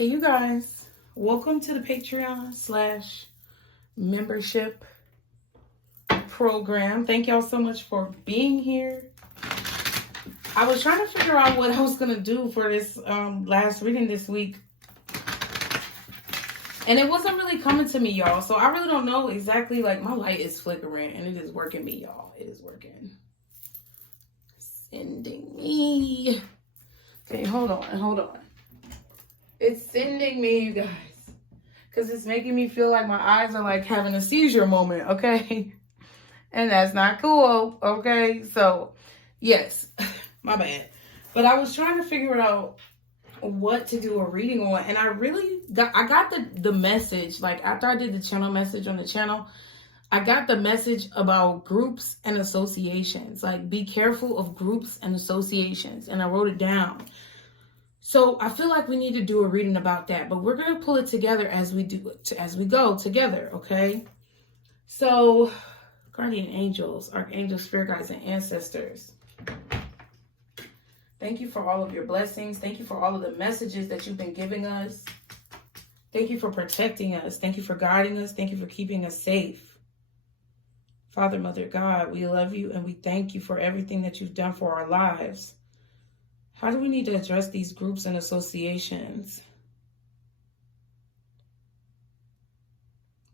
Hey, you guys, welcome to the Patreon / membership program. Thank y'all so much for being here. I was trying to figure out what I was going to do for this last reading this week. And it wasn't really coming to me, y'all. So I really don't know exactly, like, my light is flickering and it is working me, y'all. It is working. Sending me. Okay, hold on. It's sending me, you guys, because it's making me feel like my eyes are like having a seizure moment, okay? And that's not cool, okay? So, yes, my bad. But I was trying to figure out what to do a reading on, and I got the message, like after I did the channel message on the channel, I got the message about groups and associations, like be careful of groups and associations, and I wrote it down. So I feel like we need to do a reading about that, but we're going to pull it together as we go together, okay? So, guardian angels, archangels, spirit guides, and ancestors, thank you for all of your blessings. Thank you for all of the messages that you've been giving us. Thank you for protecting us. Thank you for guiding us. Thank you for keeping us safe. Father, Mother, God, we love you and we thank you for everything that you've done for our lives. How do we need to address these groups and associations?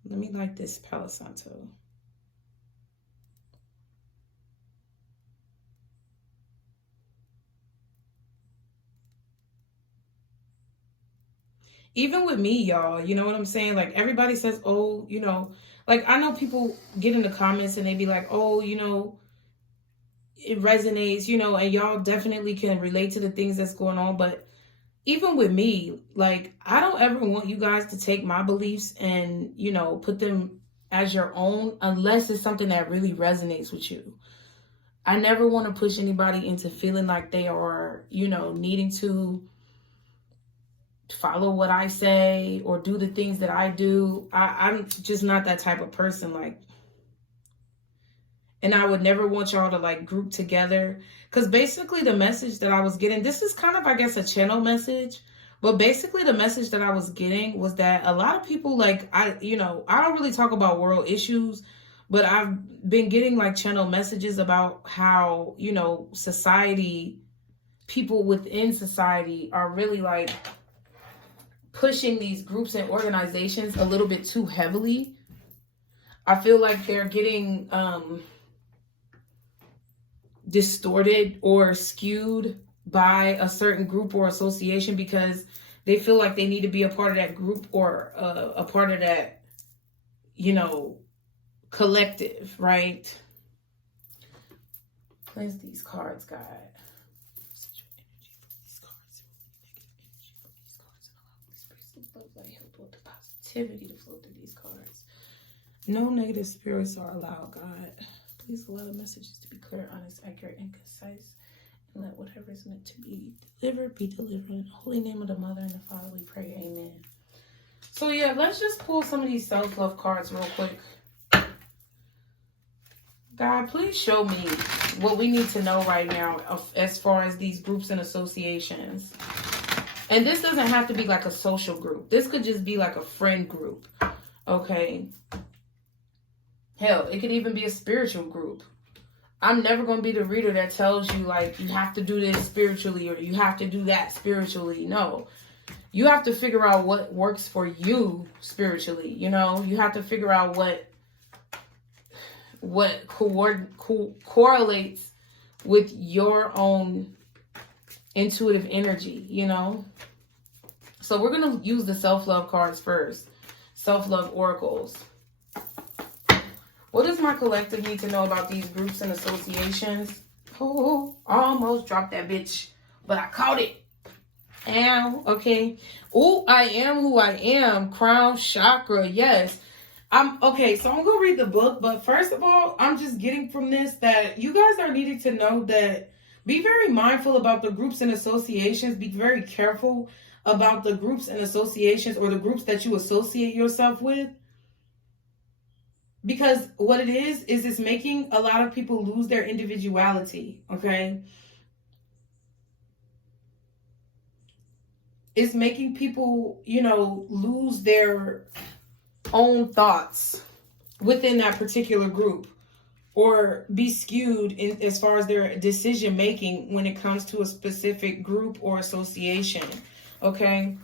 Let me light this Palo Santo. Even with me, y'all, you know what I'm saying? Like, everybody says, oh, you know, like, I know people get in the comments and they be like, oh, you know, it resonates, you know, and y'all definitely can relate to the things that's going on. But even with me, like, I don't ever want you guys to take my beliefs and, you know, put them as your own unless it's something that really resonates with you. I never want to push anybody into feeling like they are, you know, needing to follow what I say or do the things that I do. I'm just not that type of person. Like, and I would never want y'all to like group together, because basically the message that I was getting, this is kind of, I guess, a channel message, but basically the message that I was getting was that a lot of people, like, I don't really talk about world issues, but I've been getting like channel messages about how, you know, society, people within society are really like pushing these groups and organizations a little bit too heavily. I feel like they're getting distorted or skewed by a certain group or association because they feel like they need to be a part of that group or a part of that, you know, collective, right? Cleanse these cards, God. Help the positivity to flow through these cards. No negative spirits are allowed, God. Please allow the messages to be clear, honest, accurate, and concise. And let whatever is meant to be delivered. In the holy name of the Mother and the Father, we pray. Amen. So, yeah, let's just pull some of these self-love cards real quick. God, please show me what we need to know right now as far as these groups and associations. And this doesn't have to be like a social group. This could just be like a friend group. Okay? Hell, it could even be a spiritual group. I'm never going to be the reader that tells you, like, you have to do this spiritually or you have to do that spiritually. No. You have to figure out what works for you spiritually. You know, you have to figure out what correlates with your own intuitive energy, you know. So we're going to use the self-love cards first. Self-love oracles. What does my collective need to know about these groups and associations? Oh, almost dropped that bitch, but I caught it. Ow, okay. Oh, I am who I am. Crown chakra, yes. Okay, so I'm going to read the book, but first of all, I'm just getting from this that you guys are needing to know that be very mindful about the groups and associations. Be very careful about the groups and associations or the groups that you associate yourself with. Because what it is it's making a lot of people lose their individuality, okay? it's making people, you know, lose their own thoughts within that particular group, or be skewed in as far as their decision making when it comes to a specific group or association. Okay.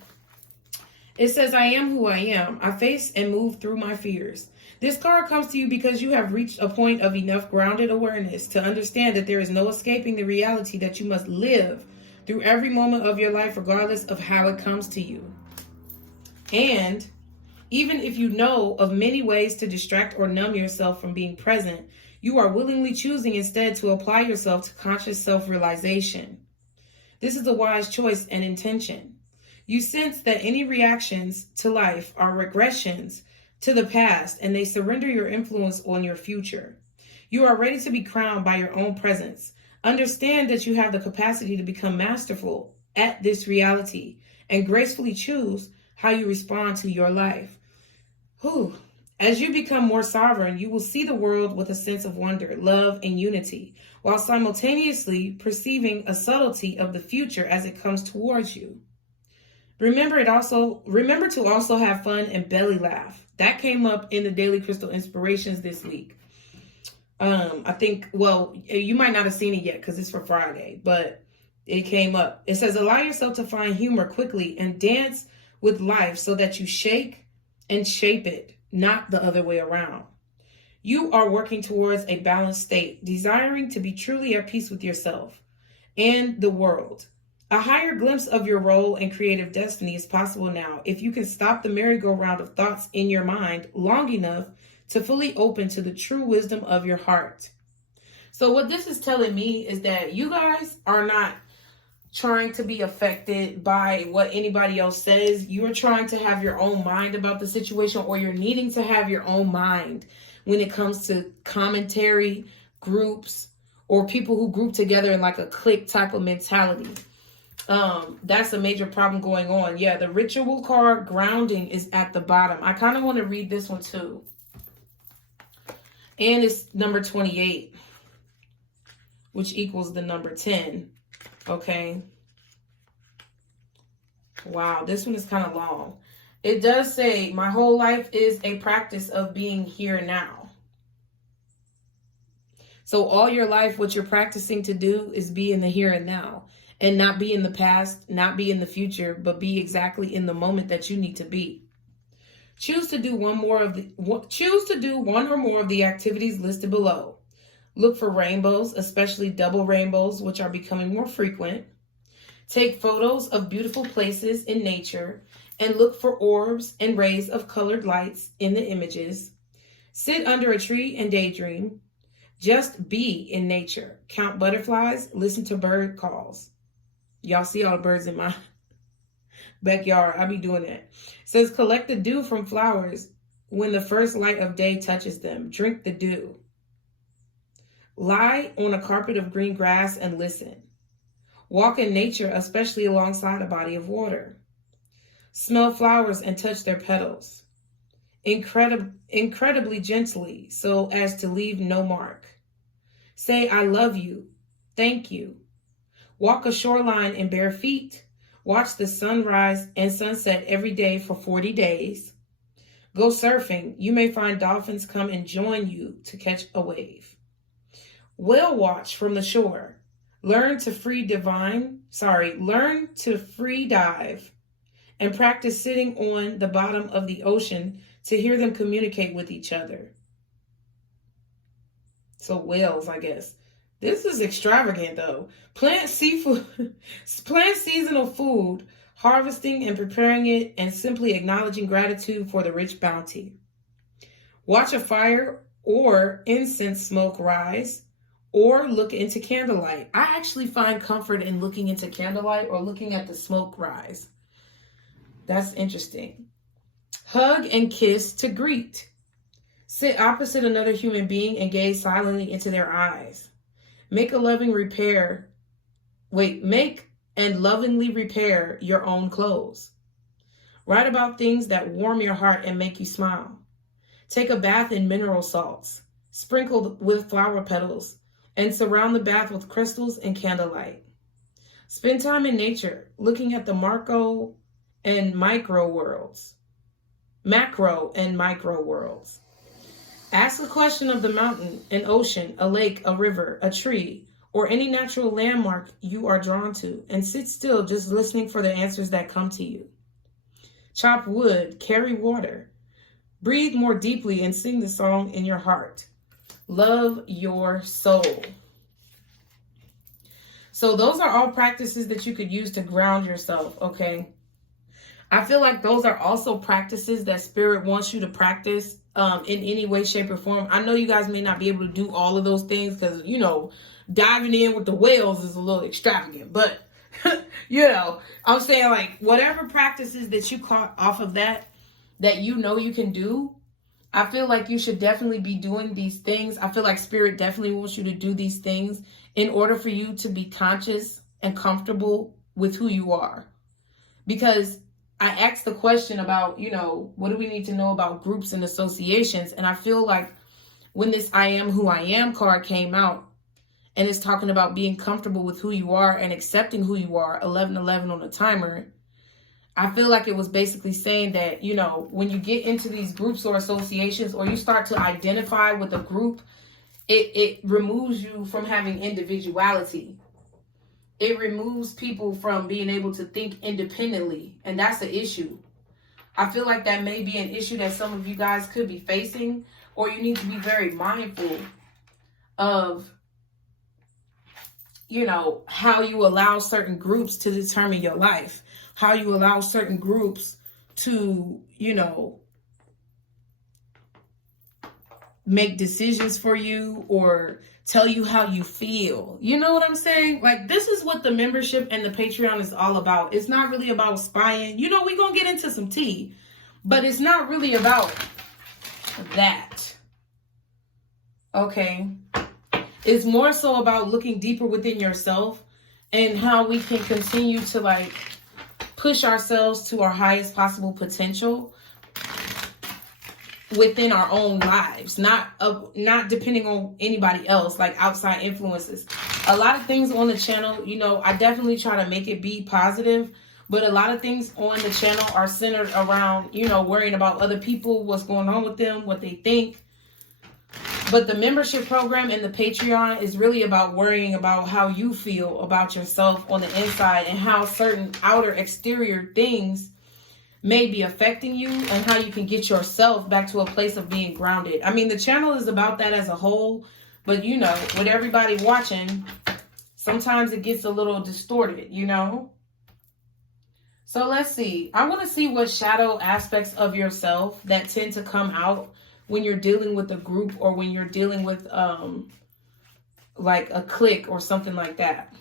It says, I am who I am. I face and move through my fears. This card comes to you because you have reached a point of enough grounded awareness to understand that there is no escaping the reality that you must live through every moment of your life, regardless of how it comes to you. And even if you know of many ways to distract or numb yourself from being present, you are willingly choosing instead to apply yourself to conscious self-realization. This is a wise choice and intention. You sense that any reactions to life are regressions to the past, and they surrender your influence on your future. You are ready to be crowned by your own presence. Understand that you have the capacity to become masterful at this reality and gracefully choose how you respond to your life. As you become more sovereign, you will see the world with a sense of wonder, love, and unity, while simultaneously perceiving a subtlety of the future as it comes towards you. Remember to also have fun and belly laugh. That came up in the Daily Crystal Inspirations this week. I think, well, you might not have seen it yet because it's for Friday, but it came up. It says, allow yourself to find humor quickly and dance with life so that you shake and shape it, not the other way around. You are working towards a balanced state, desiring to be truly at peace with yourself and the world. A higher glimpse of your role and creative destiny is possible now if you can stop the merry-go-round of thoughts in your mind long enough to fully open to the true wisdom of your heart. So what this is telling me is that you guys are not trying to be affected by what anybody else says. You're trying to have your own mind about the situation, or you're needing to have your own mind when it comes to commentary, groups, or people who group together in like a clique type of mentality. That's a major problem going on. Yeah, the ritual card, grounding, is at the bottom. I kind of want to read this one too. And it's number 28, which equals the number 10. Okay. Wow, this one is kind of long. It does say, my whole life is a practice of being here now. So all your life, what you're practicing to do is be in the here and now. And not be in the past, not be in the future, but be exactly in the moment that you need to be. Choose to do one or more of the activities listed below. Look for rainbows, especially double rainbows, which are becoming more frequent. Take photos of beautiful places in nature and look for orbs and rays of colored lights in the images. Sit under a tree and daydream. Just be in nature. Count butterflies, listen to bird calls. Y'all see all the birds in my backyard. I be doing that. It says, collect the dew from flowers when the first light of day touches them. Drink the dew. Lie on a carpet of green grass and listen. Walk in nature, especially alongside a body of water. Smell flowers and touch their petals. Incredibly gently, so as to leave no mark. Say, I love you. Thank you. Walk a shoreline in bare feet. Watch the sunrise and sunset every day for 40 days. Go surfing. You may find dolphins come and join you to catch a wave. Whale watch from the shore. Learn to free dive and practice sitting on the bottom of the ocean to hear them communicate with each other. So whales, I guess. This is extravagant though. Plant seafood, plant seasonal food, harvesting and preparing it, and simply acknowledging gratitude for the rich bounty. Watch a fire or incense smoke rise, or look into candlelight. I actually find comfort in looking into candlelight or looking at the smoke rise. That's interesting. Hug and kiss to greet. Sit opposite another human being and gaze silently into their eyes. Make and lovingly repair your own clothes. Write about things that warm your heart and make you smile. Take a bath in mineral salts, sprinkled with flower petals, and surround the bath with crystals and candlelight. Spend time in nature, looking at the Marco and micro worlds. Macro and micro worlds. Ask a question of the mountain, an ocean, a lake, a river, a tree, or any natural landmark you are drawn to, and sit still just listening for the answers that come to you. Chop wood, carry water. Breathe more deeply and sing the song in your heart. Love your soul. So those are all practices that you could use to ground yourself, okay? I feel like those are also practices that Spirit wants you to practice in any way, shape, or form. I know you guys may not be able to do all of those things because, you know, diving in with the whales is a little extravagant. But, you know, I'm saying like whatever practices that you caught off of that you know you can do, I feel like you should definitely be doing these things. I feel like Spirit definitely wants you to do these things in order for you to be conscious and comfortable with who you are. Because I asked the question about, you know, what do we need to know about groups and associations? And I feel like when this I Am Who I Am card came out and it's talking about being comfortable with who you are and accepting who you are, 1111 on the timer, I feel like it was basically saying that, you know, when you get into these groups or associations or you start to identify with a group, it removes you from having individuality. It removes people from being able to think independently. And that's the issue. I feel like that may be an issue that some of you guys could be facing, or you need to be very mindful of, you know, how you allow certain groups to determine your life, how you allow certain groups to, you know, make decisions for you or tell you how you feel. You know what I'm saying? Like, this is what the membership and the Patreon is all about. It's not really about spying. You know, we're going to get into some tea, but it's not really about that. Okay? It's more so about looking deeper within yourself and how we can continue to, like, push ourselves to our highest possible potential within our own lives, not depending on anybody else, like outside influences. A lot of things on the channel, you know, I definitely try to make it be positive, but a lot of things on the channel are centered around, you know, worrying about other people, what's going on with them, what they think. But the membership program and the Patreon is really about worrying about how you feel about yourself on the inside and how certain outer exterior things may be affecting you and how you can get yourself back to a place of being grounded. I mean, the channel is about that as a whole, but you know, with everybody watching, sometimes it gets a little distorted, you know? So let's see. I want to see what shadow aspects of yourself that tend to come out when you're dealing with a group or when you're dealing with like a clique or something like that.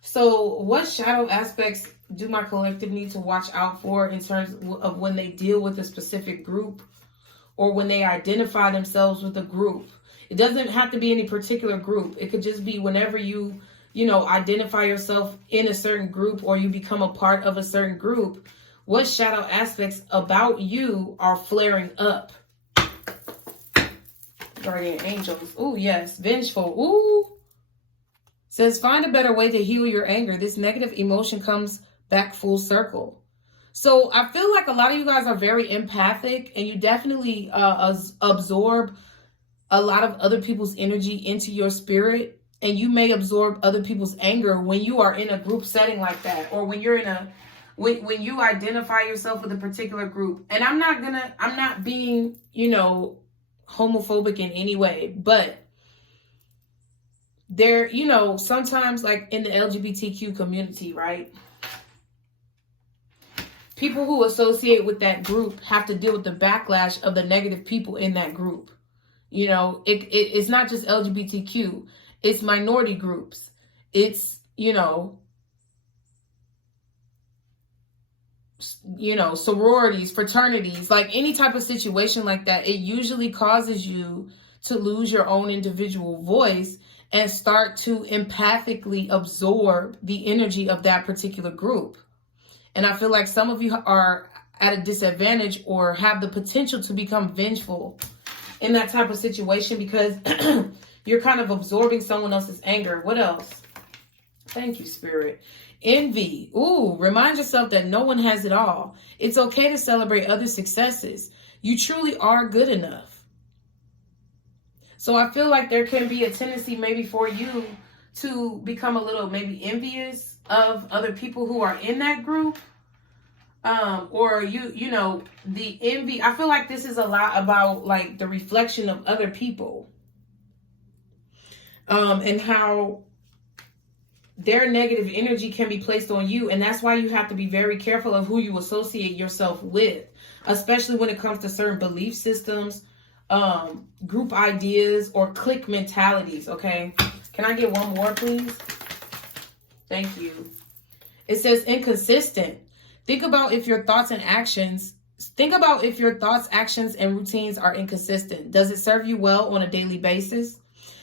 So what shadow aspects do my collective need to watch out for in terms of when they deal with a specific group or when they identify themselves with a group? It doesn't have to be any particular group. It could just be whenever you know, identify yourself in a certain group or you become a part of a certain group, what shadow aspects about you are flaring up? Guardian angels. Ooh, yes. Vengeful. Ooh. Says, find a better way to heal your anger. This negative emotion comes back full circle. So I feel like a lot of you guys are very empathic and you definitely absorb a lot of other people's energy into your spirit, and you may absorb other people's anger when you are in a group setting like that, or when you're in a when you identify yourself with a particular group. And I'm not being, you know, homophobic in any way, but there, you know, sometimes like in the LGBTQ community, right? People who associate with that group have to deal with the backlash of the negative people in that group. You know, it's not just LGBTQ. It's minority groups. It's, you know, sororities, fraternities, like any type of situation like that. It usually causes you to lose your own individual voice and start to empathically absorb the energy of that particular group. And I feel like some of you are at a disadvantage or have the potential to become vengeful in that type of situation because you're kind of absorbing someone else's anger. What else? Thank you, Spirit. Envy. Ooh, remind yourself that no one has it all. It's okay to celebrate other successes. You truly are good enough. So I feel like there can be a tendency maybe for you to become a little maybe envious of other people who are in that group. Or you know, the envy. I feel like this is a lot about like the reflection of other people. And how their negative energy can be placed on you. And that's why you have to be very careful of who you associate yourself with, especially when it comes to certain belief systems, group ideas, or clique mentalities. Okay. Can I get one more, please? Thank you. It says inconsistent. Think about if your thoughts, actions, and routines are inconsistent. Does it serve you well on a daily basis?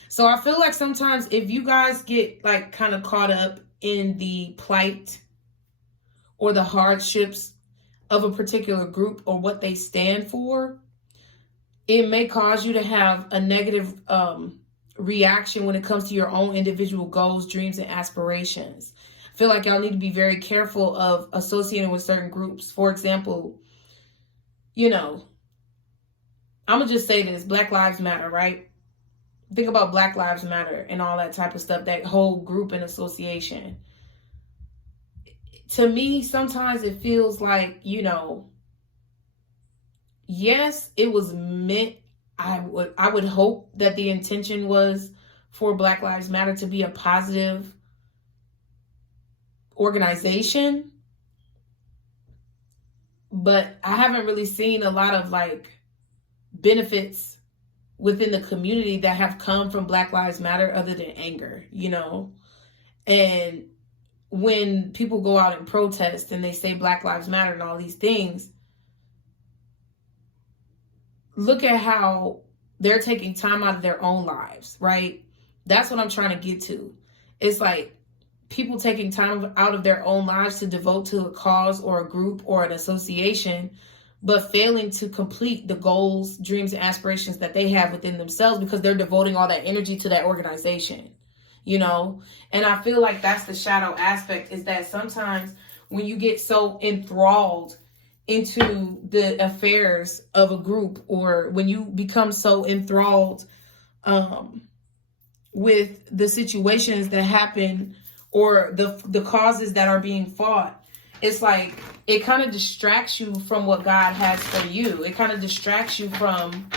So I feel like sometimes if you guys get like kind of caught up in the plight or the hardships of a particular group or what they stand for, it may cause you to have a negative reaction when it comes to your own individual goals, dreams, and aspirations. I feel like y'all need to be very careful of associating with certain groups. For example, you know, I'm going to just say this, Black Lives Matter, right? Think about Black Lives Matter and all that type of stuff, that whole group and association. To me, sometimes it feels like, you know, yes, it was meant, I would hope that the intention was for Black Lives Matter to be a positive organization, but I haven't really seen a lot of like benefits within the community that have come from Black Lives Matter other than anger, you know. And when people go out and protest and they say Black Lives Matter and all these things, look at how they're taking time out of their own lives, right? That's what I'm trying to get to. It's like people taking time out of their own lives to devote to a cause or a group or an association, but failing to complete the goals, dreams, and aspirations that they have within themselves because they're devoting all that energy to that organization, you know? And I feel like that's the shadow aspect, is that sometimes when you get so enthralled into the affairs of a group, or when you become so enthralled with the situations that happen or the causes that are being fought, it's like it kind of distracts you from what God has for you. It kind of distracts you from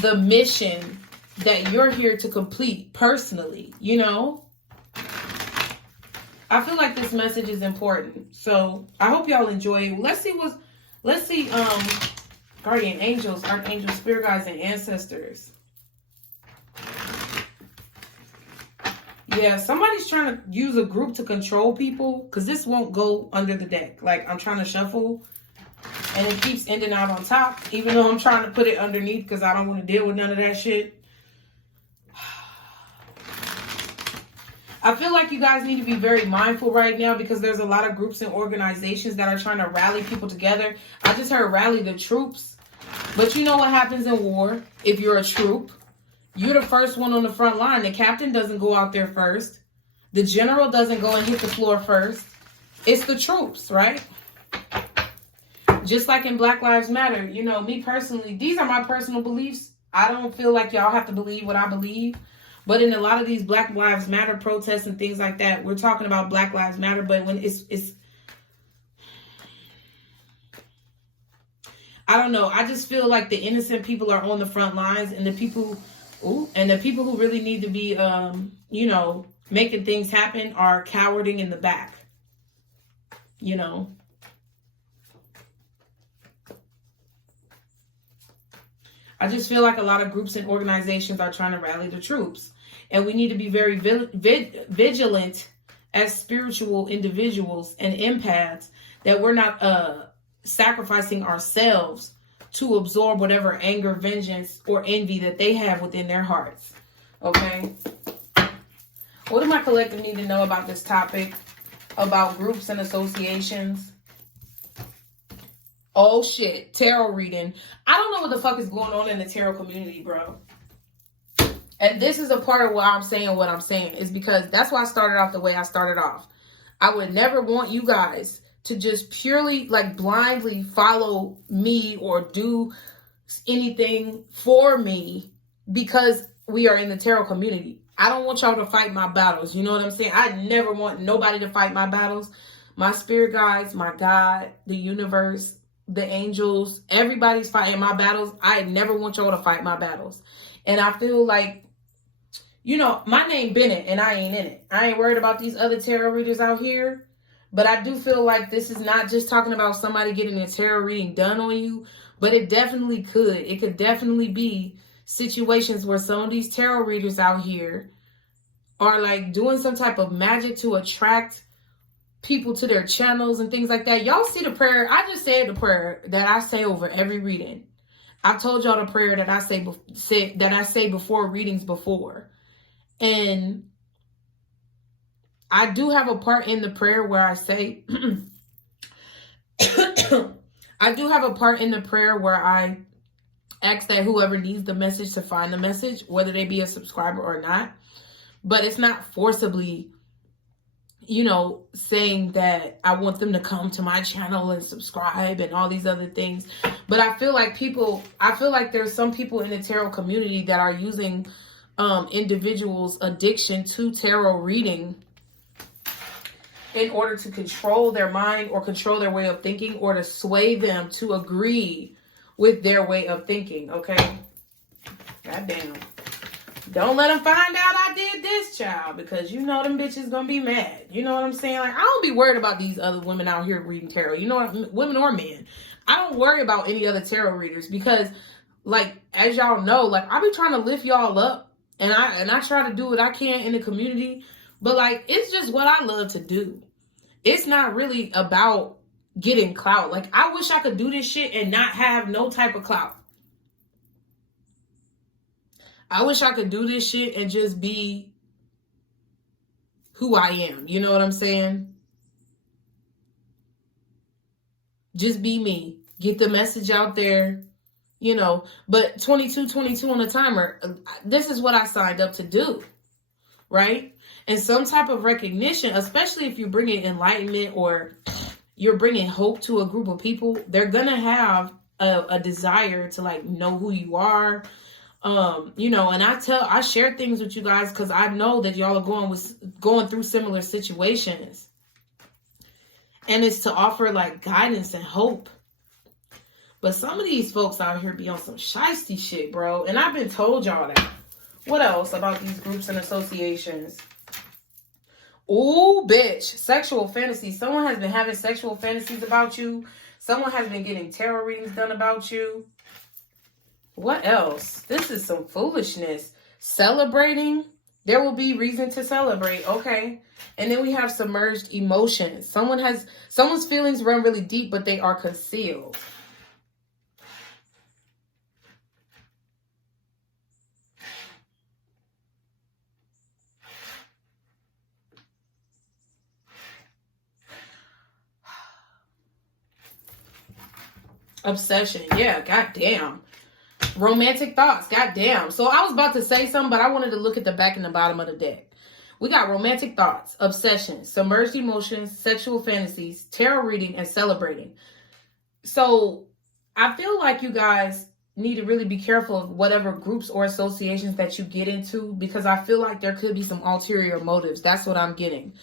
the mission that you're here to complete personally, you know? I feel like this message is important. So I hope y'all enjoy it. Let's see guardian angels, archangels, spirit guides, and ancestors. Yeah, somebody's trying to use a group to control people, because this won't go under the deck. Like, I'm trying to shuffle and it keeps ending out on top, even though I'm trying to put it underneath because I don't want to deal with none of that shit. I feel like you guys need to be very mindful right now, because there's a lot of groups and organizations that are trying to rally people together. I just heard rally the troops. But you know what happens in war? If you're a troop, you're the first one on the front line. The captain doesn't go out there first. The general doesn't go and hit the floor first. It's the troops, right? Just like in Black Lives Matter, you know, me personally, these are my personal beliefs. I don't feel like y'all have to believe what I believe. But in a lot of these Black Lives Matter protests and things like that, we're talking about Black Lives Matter. But when it's I don't know. I just feel like the innocent people are on the front lines, and the people who really need to be, you know, making things happen are cowarding in the back, you know. I just feel like a lot of groups and organizations are trying to rally the troops. And we need to be very vigilant as spiritual individuals and empaths, that we're not sacrificing ourselves to absorb whatever anger, vengeance, or envy that they have within their hearts. Okay? What do my collective need to know about this topic? About groups and associations? Oh shit, tarot reading. I don't know what the fuck is going on in the tarot community, bro. And this is a part of why I'm saying what I'm saying, is because that's why I started off the way I started off. I would never want you guys to just purely like blindly follow me or do anything for me because we are in the tarot community. I don't want y'all to fight my battles. You know what I'm saying? I never want nobody to fight my battles. My spirit guides, my God, the universe, the angels, everybody's fighting my battles. I never want y'all to fight my battles. And I feel like, you know, my name Bennett and I ain't in it. I ain't worried about these other tarot readers out here. But I do feel like this is not just talking about somebody getting a tarot reading done on you, but it definitely could. It could definitely be situations where some of these tarot readers out here are like doing some type of magic to attract people to their channels and things like that. Y'all see the prayer? I just said the prayer that I say over every reading. I told y'all the prayer that I say before readings before. And I do have a part in the prayer where I say I do have a part in the prayer where I ask that whoever needs the message to find the message, whether they be a subscriber or not. But it's not forcibly, you know, saying that I want them to come to my channel and subscribe and all these other things. But I feel like there's some people in the tarot community that are using individuals' addiction to tarot reading in order to control their mind or control their way of thinking, or to sway them to agree with their way of thinking, okay? Goddamn. Don't let them find out I did this, child, because you know them bitches gonna be mad. You know what I'm saying? Like, I don't be worried about these other women out here reading tarot. You know what? Women or men. I don't worry about any other tarot readers because, like, as y'all know, like, I be trying to lift y'all up, and I try to do what I can in the community. But, like, it's just what I love to do. It's not really about getting clout. Like, I wish I could do this shit and not have no type of clout. I wish I could do this shit and just be who I am. You know what I'm saying? Just be me. Get the message out there, you know. But 2222 on the timer, this is what I signed up to do, right? And some type of recognition, especially if you're bringing enlightenment or you're bringing hope to a group of people, they're going to have a desire to, like, know who you are. You know, and I share things with you guys because I know that y'all are going through similar situations. And it's to offer, like, guidance and hope. But some of these folks out here be on some shiesty shit, bro. And I've been told y'all that. What else about these groups and associations? Oh, bitch. Sexual fantasies. Someone has been having sexual fantasies about you. Someone has been getting tarot readings done about you. What else? This is some foolishness. Celebrating. There will be reason to celebrate. Okay. And then we have submerged emotions. Someone's feelings run really deep, but they are concealed. Obsession. Yeah, goddamn. Romantic thoughts. Goddamn. So I was about to say something, but I wanted to look at the back and the bottom of the deck. We got romantic thoughts, obsession, submerged emotions, sexual fantasies, tarot reading, and celebrating. So I feel like you guys need to really be careful of whatever groups or associations that you get into, because I feel like there could be some ulterior motives. That's what I'm getting.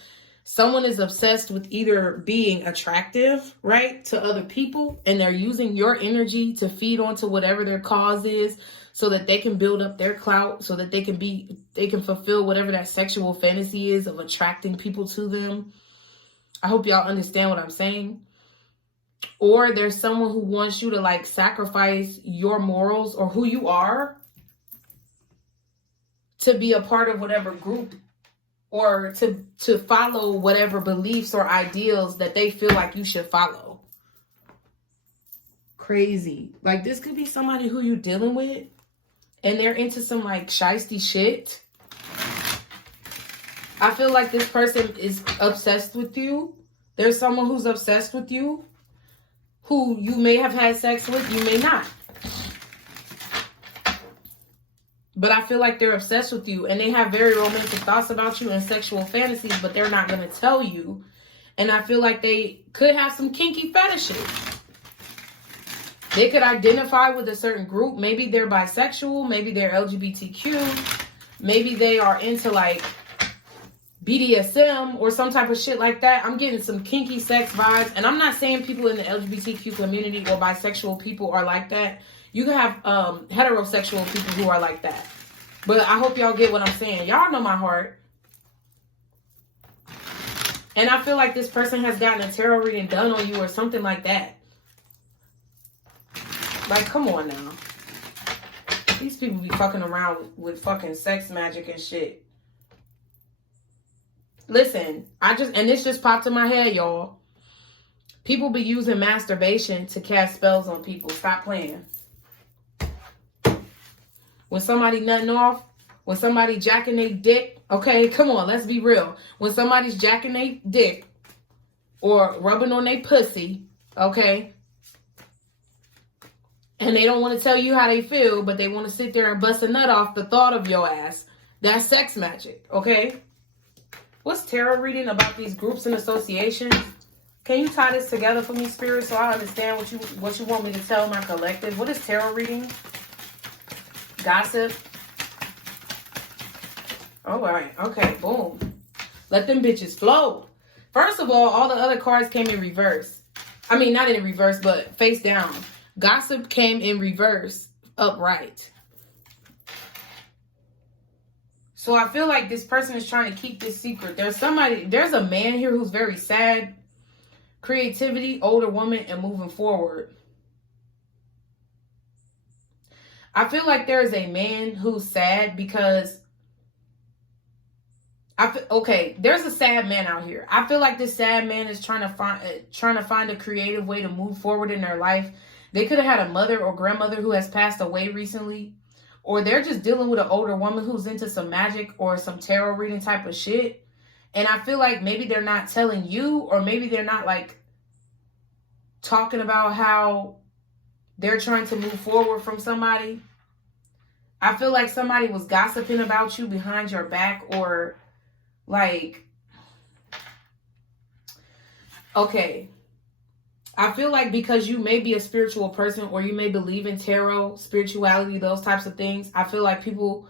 Someone is obsessed with either being attractive, right, to other people, and they're using your energy to feed onto whatever their cause is so that they can build up their clout, so that they can fulfill whatever that sexual fantasy is of attracting people to them. I hope y'all understand what I'm saying. Or there's someone who wants you to, like, sacrifice your morals or who you are to be a part of whatever group, or to follow whatever beliefs or ideals that they feel like you should follow. Crazy. Like, this could be somebody who you're dealing with, and they're into some, like, shiesty shit. I feel like this person is obsessed with you. There's someone who's obsessed with you, who you may have had sex with, you may not. But I feel like they're obsessed with you and they have very romantic thoughts about you and sexual fantasies, but they're not going to tell you. And I feel like they could have some kinky fetishes. They could identify with a certain group. Maybe they're bisexual. Maybe they're LGBTQ. Maybe they are into like BDSM or some type of shit like that. I'm getting some kinky sex vibes. And I'm not saying people in the LGBTQ community or bisexual people are like that. You can have heterosexual people who are like that. But I hope y'all get what I'm saying. Y'all know my heart. And I feel like this person has gotten a tarot reading done on you or something like that. Like, come on now. These people be fucking around with fucking sex magic and shit. Listen, and this just popped in my head, y'all. People be using masturbation to cast spells on people. Stop playing. When somebody nutting off, when somebody jacking their dick, okay, come on, let's be real. When somebody's jacking their dick or rubbing on their pussy, okay, and they don't want to tell you how they feel, but they want to sit there and bust a nut off the thought of your ass, that's sex magic, okay? What's tarot reading about these groups and associations? Can you tie this together for me, Spirit, so I understand what you want me to tell my collective? What is tarot reading? Gossip. All right. Okay. Boom. Let them bitches flow. First of all the other cards came in reverse. I mean, not in reverse, but face down. Gossip came in reverse, upright. So I feel like this person is trying to keep this secret. There's a man here who's very sad. Creativity, older woman, and moving forward. I feel like there is a man who's sad because there's a sad man out here. I feel like this sad man is trying to find a creative way to move forward in their life. They could have had a mother or grandmother who has passed away recently, or they're just dealing with an older woman who's into some magic or some tarot reading type of shit. And I feel like maybe they're not telling you, or maybe they're not like talking about how they're trying to move forward from somebody. I feel like somebody was gossiping about you behind your back, or like, okay, I feel like because you may be a spiritual person or you may believe in tarot, spirituality, those types of things, I feel like people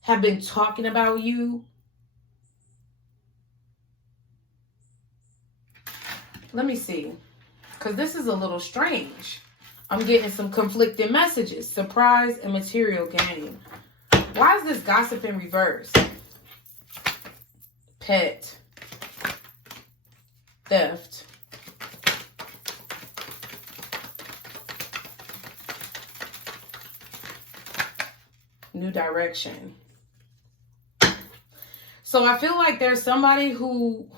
have been talking about you. Let me see, because this is a little strange. I'm getting some conflicting messages. Surprise and material gain. Why is this gossip in reverse? Pet. Theft. New direction. So I feel like there's somebody who...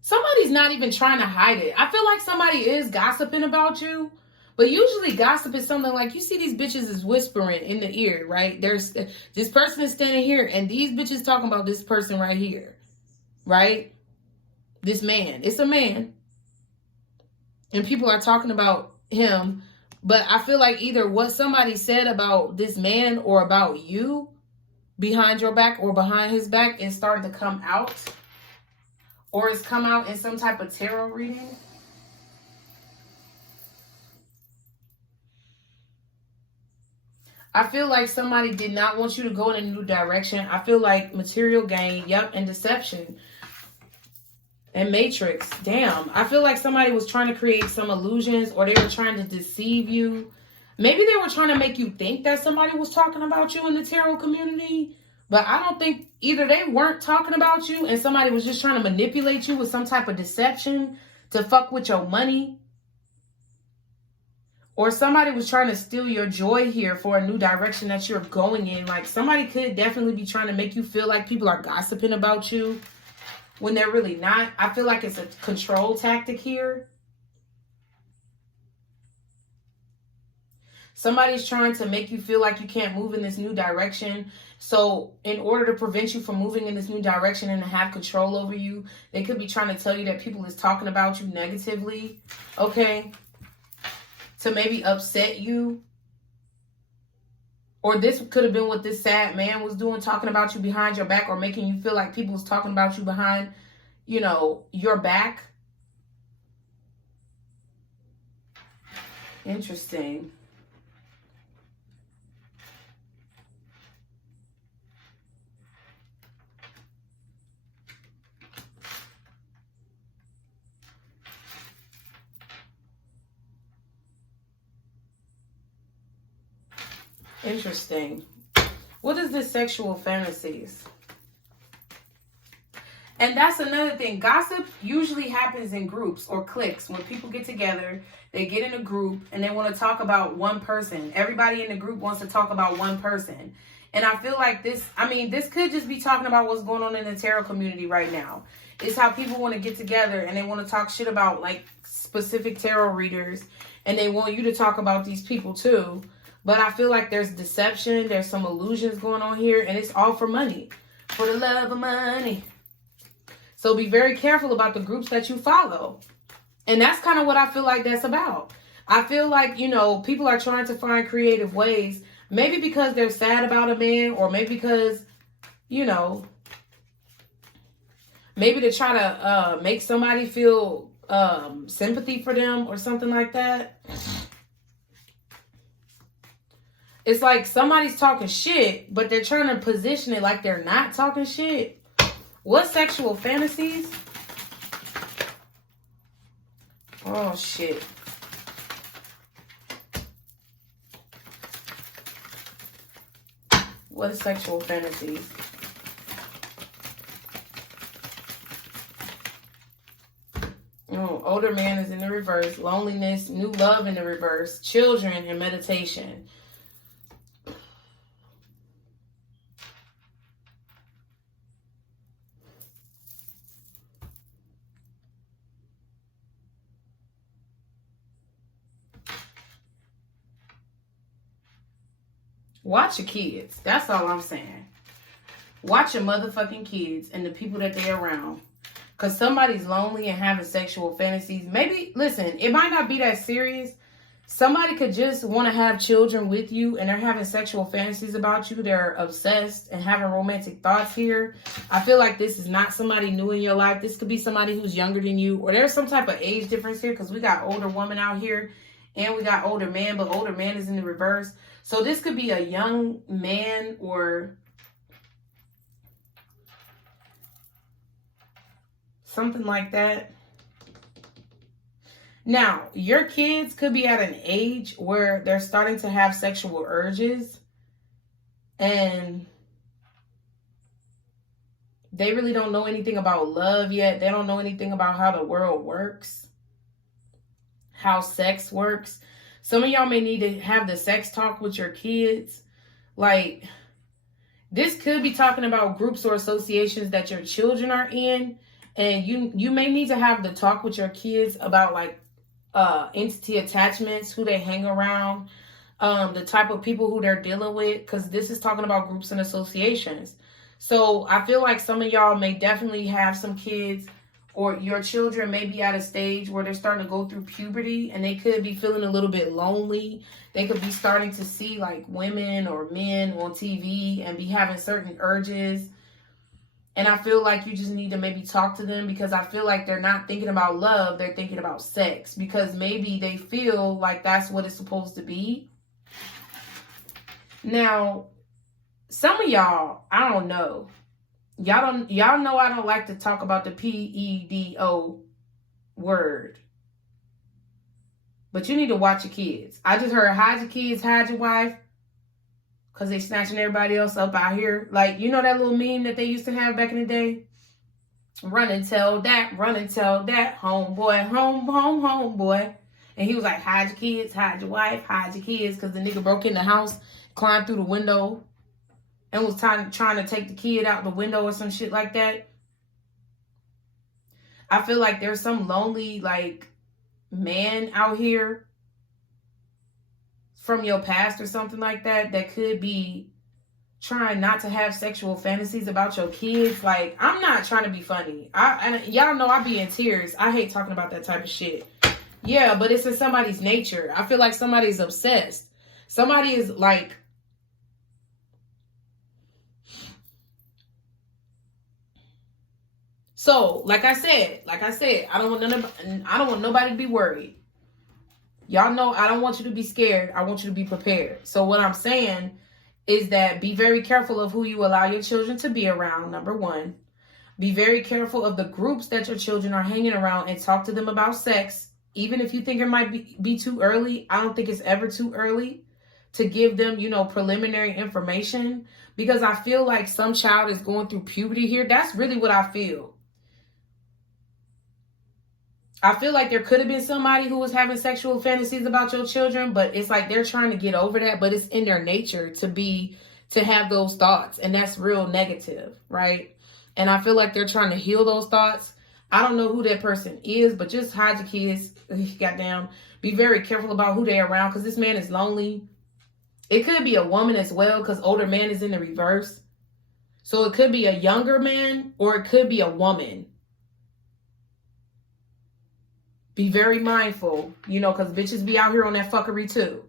somebody's not even trying to hide it. I feel like somebody is gossiping about you. But usually gossip is something like, you see these bitches is whispering in the ear, right? There's this person is standing here and these bitches talking about this person right here, right? This man. It's a man. And people are talking about him. But I feel like either what somebody said about this man or about you behind your back or behind his back is starting to come out. Or it's come out in some type of tarot reading. I feel like somebody did not want you to go in a new direction. I feel like material gain, yep, and deception. And matrix, damn. I feel like somebody was trying to create some illusions, or they were trying to deceive you. Maybe they were trying to make you think that somebody was talking about you in the tarot community. But I don't think either they weren't talking about you and somebody was just trying to manipulate you with some type of deception to fuck with your money. Or somebody was trying to steal your joy here for a new direction that you're going in. Like, somebody could definitely be trying to make you feel like people are gossiping about you when they're really not. I feel like it's a control tactic here. Somebody's trying to make you feel like you can't move in this new direction. So in order to prevent you from moving in this new direction and to have control over you, they could be trying to tell you that people is talking about you negatively. Okay. to maybe upset you. Or this could have been what this sad man was doing, talking about you behind your back, or making you feel like people was talking about you behind, you know, your back. Interesting. Interesting. What is this sexual fantasies? And that's another thing. Gossip usually happens in groups or cliques. When people get together, they get in a group and they want to talk about one person. Everybody in the group wants to talk about one person. And I feel like this, I mean, this could just be talking about what's going on in the tarot community right now. It's how people want to get together and they want to talk shit about like specific tarot readers. And they want you to talk about these people too. But I feel like there's deception. There's some illusions going on here. And it's all for money. For the love of money. So be very careful about the groups that you follow. And that's kind of what I feel like that's about. I feel like, you know, people are trying to find creative ways. Maybe because they're sad about a man. Or maybe because, you know, maybe to try to make somebody feel sympathy for them or something like that. It's like somebody's talking shit, but they're trying to position it like they're not talking shit. What sexual fantasies? Oh, shit. What is sexual fantasies? Oh, older man is in the reverse. Loneliness, new love in the reverse. Children and meditation. Watch your kids. That's all I'm saying. Watch your motherfucking kids and the people that they're around. Because somebody's lonely and having sexual fantasies. Maybe, listen, it might not be that serious. Somebody could just want to have children with you and they're having sexual fantasies about you. They're obsessed and having romantic thoughts here. I feel like this is not somebody new in your life. This could be somebody who's younger than you. Or there's some type of age difference here because we got older woman out here and we got older man, but older man is in the reverse. So this could be a young man or something like that. Now, your kids could be at an age where they're starting to have sexual urges and they really don't know anything about love yet. They don't know anything about how the world works, how sex works. Some of y'all may need to have the sex talk with your kids. Like, this could be talking about groups or associations that your children are in. And you may need to have the talk with your kids about, like, entity attachments, who they hang around, the type of people who they're dealing with. Because this is talking about groups and associations. So I feel like some of y'all may definitely have some kids, or your children may be at a stage where they're starting to go through puberty and they could be feeling a little bit lonely. They could be starting to see like women or men on TV and be having certain urges. And I feel like you just need to maybe talk to them because I feel like they're not thinking about love. They're thinking about sex because maybe they feel like that's what it's supposed to be. Now, some of y'all, I don't know. Y'all know I don't like to talk about the PEDO word. But you need to watch your kids. I just heard hide your kids, hide your wife. Because they snatching everybody else up out here. Like, you know that little meme that they used to have back in the day? Run and tell that, homeboy, homeboy. And he was like, hide your kids, hide your wife, hide your kids. Because the nigga broke in the house, climbed through the window, and was trying to take the kid out the window or some shit like that. I feel like there's some lonely, like, man out here from your past or something like that that could be trying not to have sexual fantasies about your kids. Like, I'm not trying to be funny. Y'all know I be in tears. I hate talking about that type of shit. Yeah, but it's in somebody's nature. I feel like somebody's obsessed. Somebody is like, so like I said, I don't want nobody to be worried. Y'all know I don't want you to be scared. I want you to be prepared. So what I'm saying is that be very careful of who you allow your children to be around, number one. Be very careful of the groups that your children are hanging around, and talk to them about sex. Even if you think it might be too early, I don't think it's ever too early to give them, you know, preliminary information, because I feel like some child is going through puberty here. That's really what I feel. I feel like there could have been somebody who was having sexual fantasies about your children, but it's like they're trying to get over that, but it's in their nature to have those thoughts, and that's real negative, right? And I feel like they're trying to heal those thoughts. I don't know who that person is, but just hide your kids. Goddamn, be very careful about who they're around, because this man is lonely. It could be a woman as well, because older man is in the reverse. So it could be a younger man, or it could be a woman. Be very mindful, you know, because bitches be out here on that fuckery too.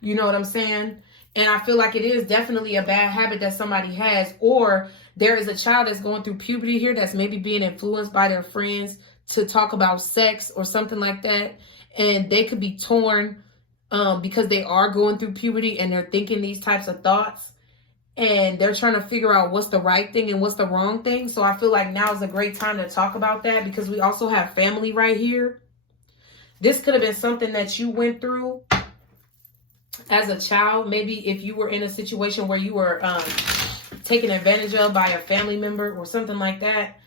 You know what I'm saying? And I feel like it is definitely a bad habit that somebody has, or there is a child that's going through puberty here that's maybe being influenced by their friends to talk about sex or something like that. And they could be torn because they are going through puberty and they're thinking these types of thoughts. And they're trying to figure out what's the right thing and what's the wrong thing. So I feel like now is a great time to talk about that, because we also have family right here. This could have been something that you went through as a child. Maybe if you were in a situation where you were taken advantage of by a family member or something like that.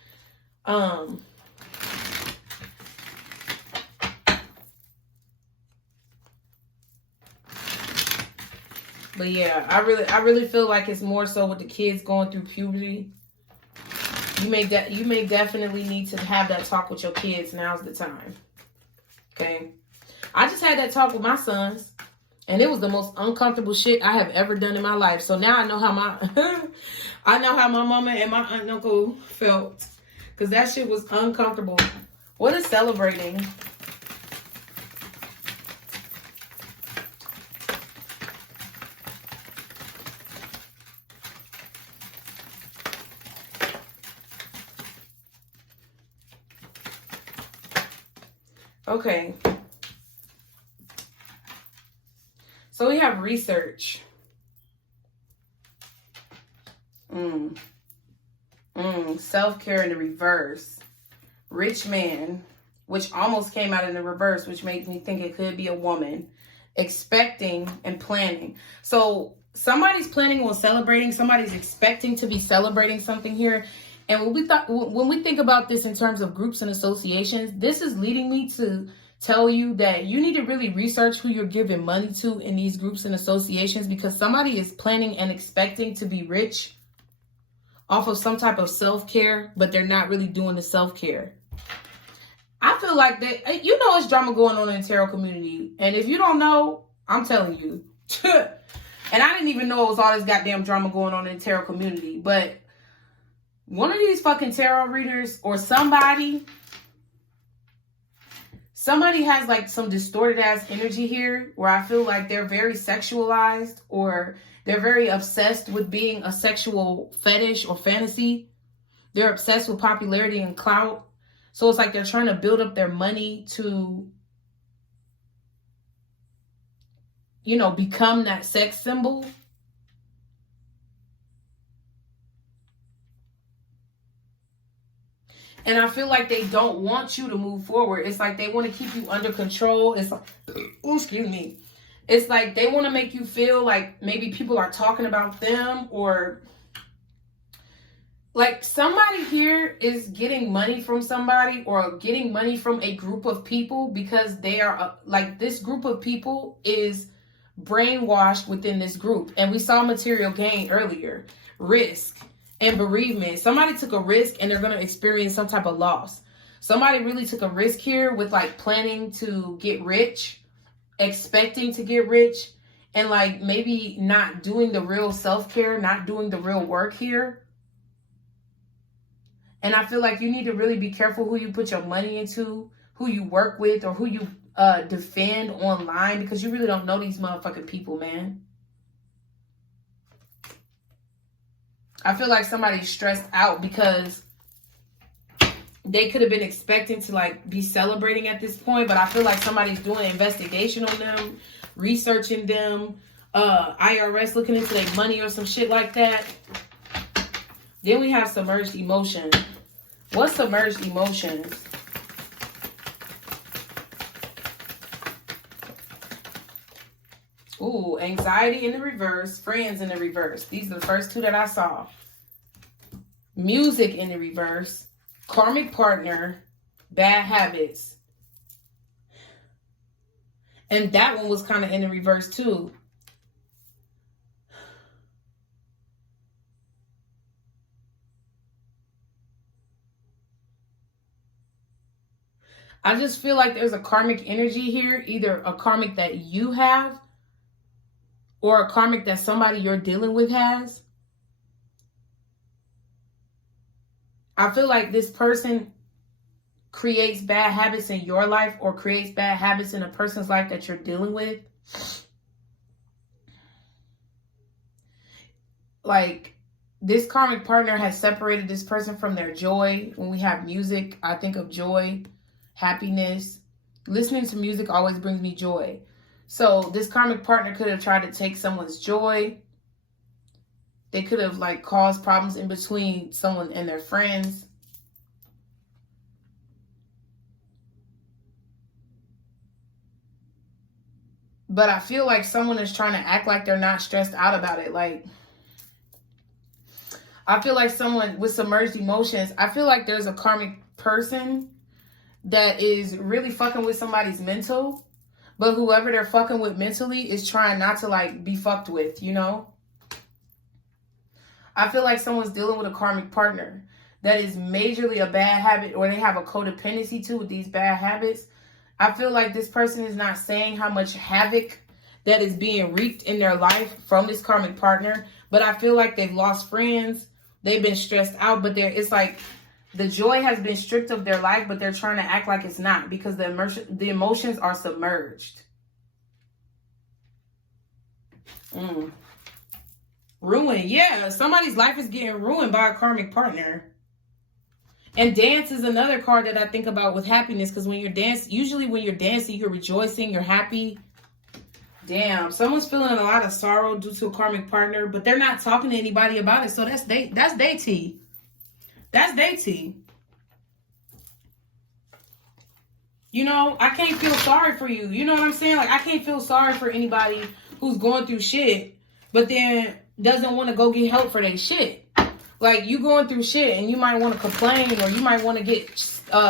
But yeah, I really feel like it's more so with the kids going through puberty. You may definitely need to have that talk with your kids. Now's the time. Okay, I just had that talk with my sons, and it was the most uncomfortable shit I have ever done in my life. So now I know how my mama and my aunt and uncle felt, because that shit was uncomfortable. What is celebrating? Okay. So we have research. Self-care in the reverse. Rich man, which almost came out in the reverse, which makes me think it could be a woman. Expecting and planning. So somebody's planning on celebrating. Somebody's expecting to be celebrating something here. And when we think about this in terms of groups and associations, this is leading me to tell you that you need to really research who you're giving money to in these groups and associations, because somebody is planning and expecting to be rich off of some type of self-care, but they're not really doing the self-care. I feel like that, you know, it's drama going on in the tarot community. And if you don't know, I'm telling you. And I didn't even know it was all this goddamn drama going on in the tarot community. But one of these fucking tarot readers or somebody has like some distorted ass energy here, where I feel like they're very sexualized, or they're very obsessed with being a sexual fetish or fantasy. They're obsessed with popularity and clout. So it's like they're trying to build up their money to, you know, become that sex symbol. And I feel like they don't want you to move forward. It's like they want to keep you under control. It's like, ooh, excuse me. It's like they want to make you feel like maybe people are talking about them, or like somebody here is getting money from somebody, or getting money from a group of people, because they are like, this group of people is brainwashed within this group. And we saw material gain earlier, risk and bereavement. Somebody took a risk and they're going to experience some type of loss. Somebody really took a risk here with like planning to get rich, expecting to get rich, and like maybe not doing the real self-care, not doing the real work here. And I feel like you need to really be careful who you put your money into, who you work with, or who you defend online because you really don't know these motherfucking people, man. I feel like somebody's stressed out because they could have been expecting to like be celebrating at this point, but I feel like somebody's doing an investigation on them, researching them, IRS looking into their money or some shit like that. Then we have submerged emotion. What's submerged emotions? Ooh, anxiety in the reverse, friends in the reverse. These are the first two that I saw. Music in the reverse, karmic partner, bad habits. And that one was kind of in the reverse too. I just feel like there's a karmic energy here, either a karmic that you have or a karmic that somebody you're dealing with has. I feel like this person creates bad habits in your life or creates bad habits in a person's life that you're dealing with. Like, this karmic partner has separated this person from their joy. When we have music, I think of joy, happiness. Listening to music always brings me joy. So this karmic partner could have tried to take someone's joy. They could have like caused problems in between someone and their friends. But I feel like someone is trying to act like they're not stressed out about it. Like, I feel like someone with submerged emotions, I feel like there's a karmic person that is really fucking with somebody's mental. But whoever they're fucking with mentally is trying not to like be fucked with, you know? I feel like someone's dealing with a karmic partner that is majorly a bad habit, or they have a codependency too with these bad habits. I feel like this person is not saying how much havoc that is being wreaked in their life from this karmic partner. But I feel like they've lost friends. They've been stressed out, but it's like the joy has been stripped of their life, but they're trying to act like it's not because the emotions are submerged. Ruin. Yeah, somebody's life is getting ruined by a karmic partner. And dance is another card that I think about with happiness, because when you're dancing, usually when you're dancing, you're rejoicing, you're happy. Damn, someone's feeling a lot of sorrow due to a karmic partner, but they're not talking to anybody about it. So that's they tea. That's they tea. You know, I can't feel sorry for you. You know what I'm saying? Like, I can't feel sorry for anybody who's going through shit, but then doesn't want to go get help for their shit. Like, you going through shit and you might want to complain, or you might want to get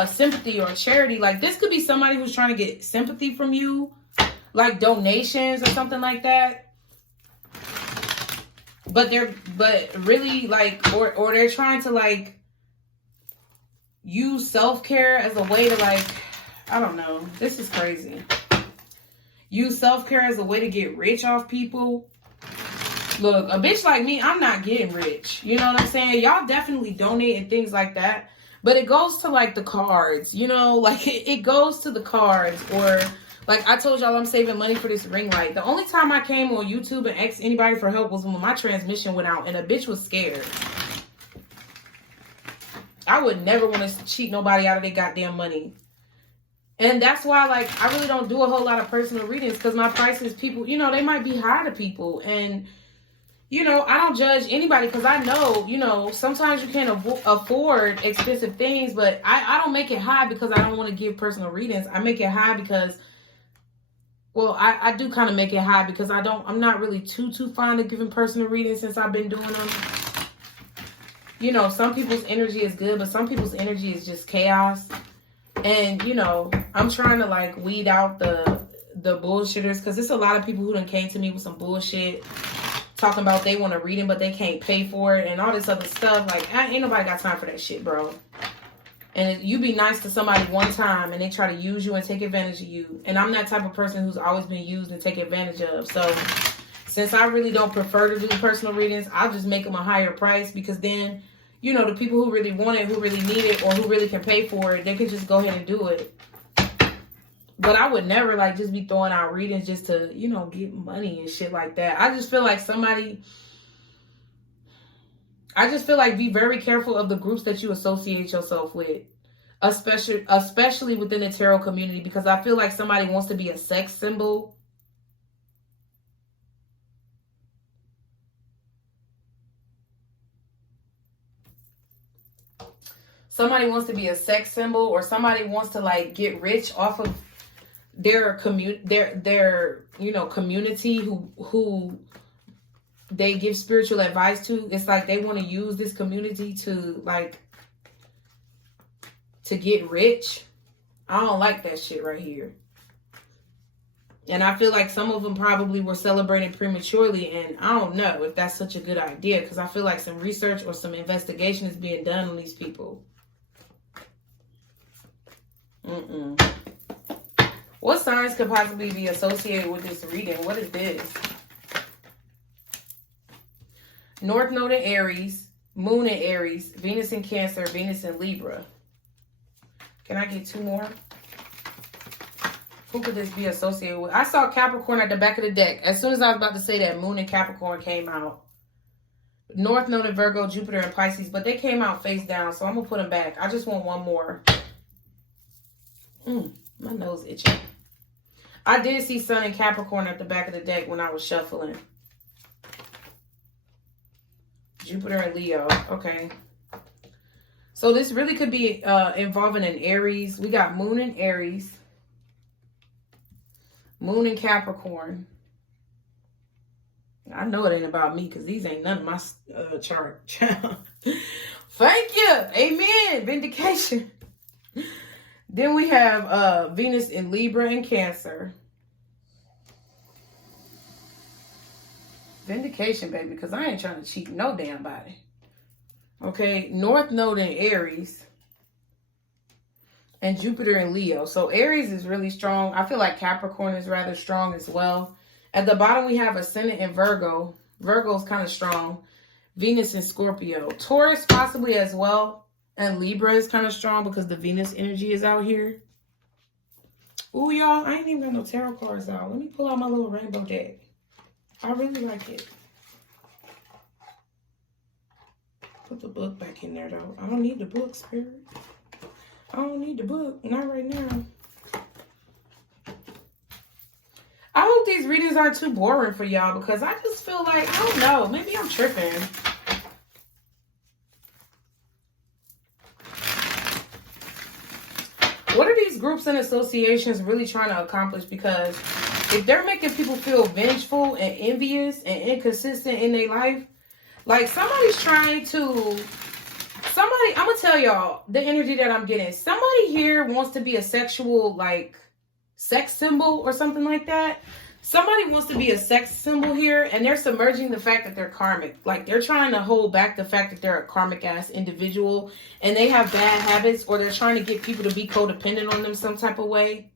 sympathy or charity. Like, this could be somebody who's trying to get sympathy from you, like donations or something like that. But really like, or they're trying to like use self-care as a way to like, I don't know. This is crazy. Use self-care as a way to get rich off people. Look, a bitch like me, I'm not getting rich. You know what I'm saying? Y'all definitely donate and things like that. But it goes to like the cards, you know, like it goes to the cards. Or like I told y'all, I'm saving money for this ring light. The only time I came on YouTube and asked anybody for help was when my transmission went out and a bitch was scared. I would never want to cheat nobody out of their goddamn money. And that's why, like, I really don't do a whole lot of personal readings, because my prices, people, you know, they might be high to people. And, you know, I don't judge anybody, because I know, you know, sometimes you can't afford expensive things, but I don't make it high because I don't want to give personal readings. I make it high because, well, I do kind of make it high because I'm not really too fond of giving personal readings since I've been doing them. You know, some people's energy is good, but some people's energy is just chaos. And, you know, I'm trying to, like, weed out the bullshitters, because there's a lot of people who done came to me with some bullshit, talking about they want a reading, but they can't pay for it and all this other stuff. Like, ain't nobody got time for that shit, bro. And you be nice to somebody one time and they try to use you and take advantage of you. And I'm that type of person who's always been used and taken advantage of. So, since I really don't prefer to do personal readings, I'll just make them a higher price, because then, you know, the people who really want it, who really need it, or who really can pay for it, they can just go ahead and do it. But I would never like just be throwing out readings just to, you know, get money and shit like that. I just feel like be very careful of the groups that you associate yourself with, especially within the tarot community, because I feel like somebody wants to be a sex symbol. Somebody wants to be a sex symbol, or somebody wants to like get rich off of their you know, community who they give spiritual advice to. It's like they want to use this community to get rich. I don't like that shit right here. And I feel like some of them probably were celebrating prematurely, and I don't know if that's such a good idea, because I feel like some research or some investigation is being done on these people. What signs could possibly be associated with this reading? What is this? North Node in Aries, Moon in Aries, Venus in Cancer, Venus in Libra. Can I get two more? Who could this be associated with? I saw Capricorn at the back of the deck. As soon as I was about to say that, Moon and Capricorn came out. North Node in Virgo, Jupiter and Pisces. But they came out face down, so I'm going to put them back. I just want one more. My nose itching. I did see Sun and Capricorn at the back of the deck when I was shuffling. Jupiter and Leo. Okay. So this really could be involving an Aries. We got Moon in Aries. Moon in Capricorn. I know it ain't about me because these ain't none of my chart. Thank you. Amen. Vindication. Then we have Venus in Libra and Cancer. Vindication, baby, because I ain't trying to cheat no damn body. Okay, North Node in Aries. And Jupiter in Leo. So Aries is really strong. I feel like Capricorn is rather strong as well. At the bottom, we have Ascendant in Virgo. Virgo is kind of strong. Venus in Scorpio. Taurus possibly as well. And Libra is kind of strong because the Venus energy is out here. Ooh, y'all, I ain't even got no tarot cards out. Let me pull out my little rainbow deck. I really like it. Put the book back in there, though. I don't need the book, Spirit. I don't need the book. Not right now. I hope these readings aren't too boring for y'all, because I just feel like, I don't know, maybe I'm tripping. What are these groups and associations really trying to accomplish? Because if they're making people feel vengeful and envious and inconsistent in their life, like somebody's trying to, I'm going to tell y'all the energy that I'm getting. Somebody here wants to be a sexual, like, sex symbol or something like that. Somebody wants to be a sex symbol here, and they're submerging the fact that they're karmic. Like, they're trying to hold back the fact that they're a karmic-ass individual, and they have bad habits, or they're trying to get people to be codependent on them some type of way.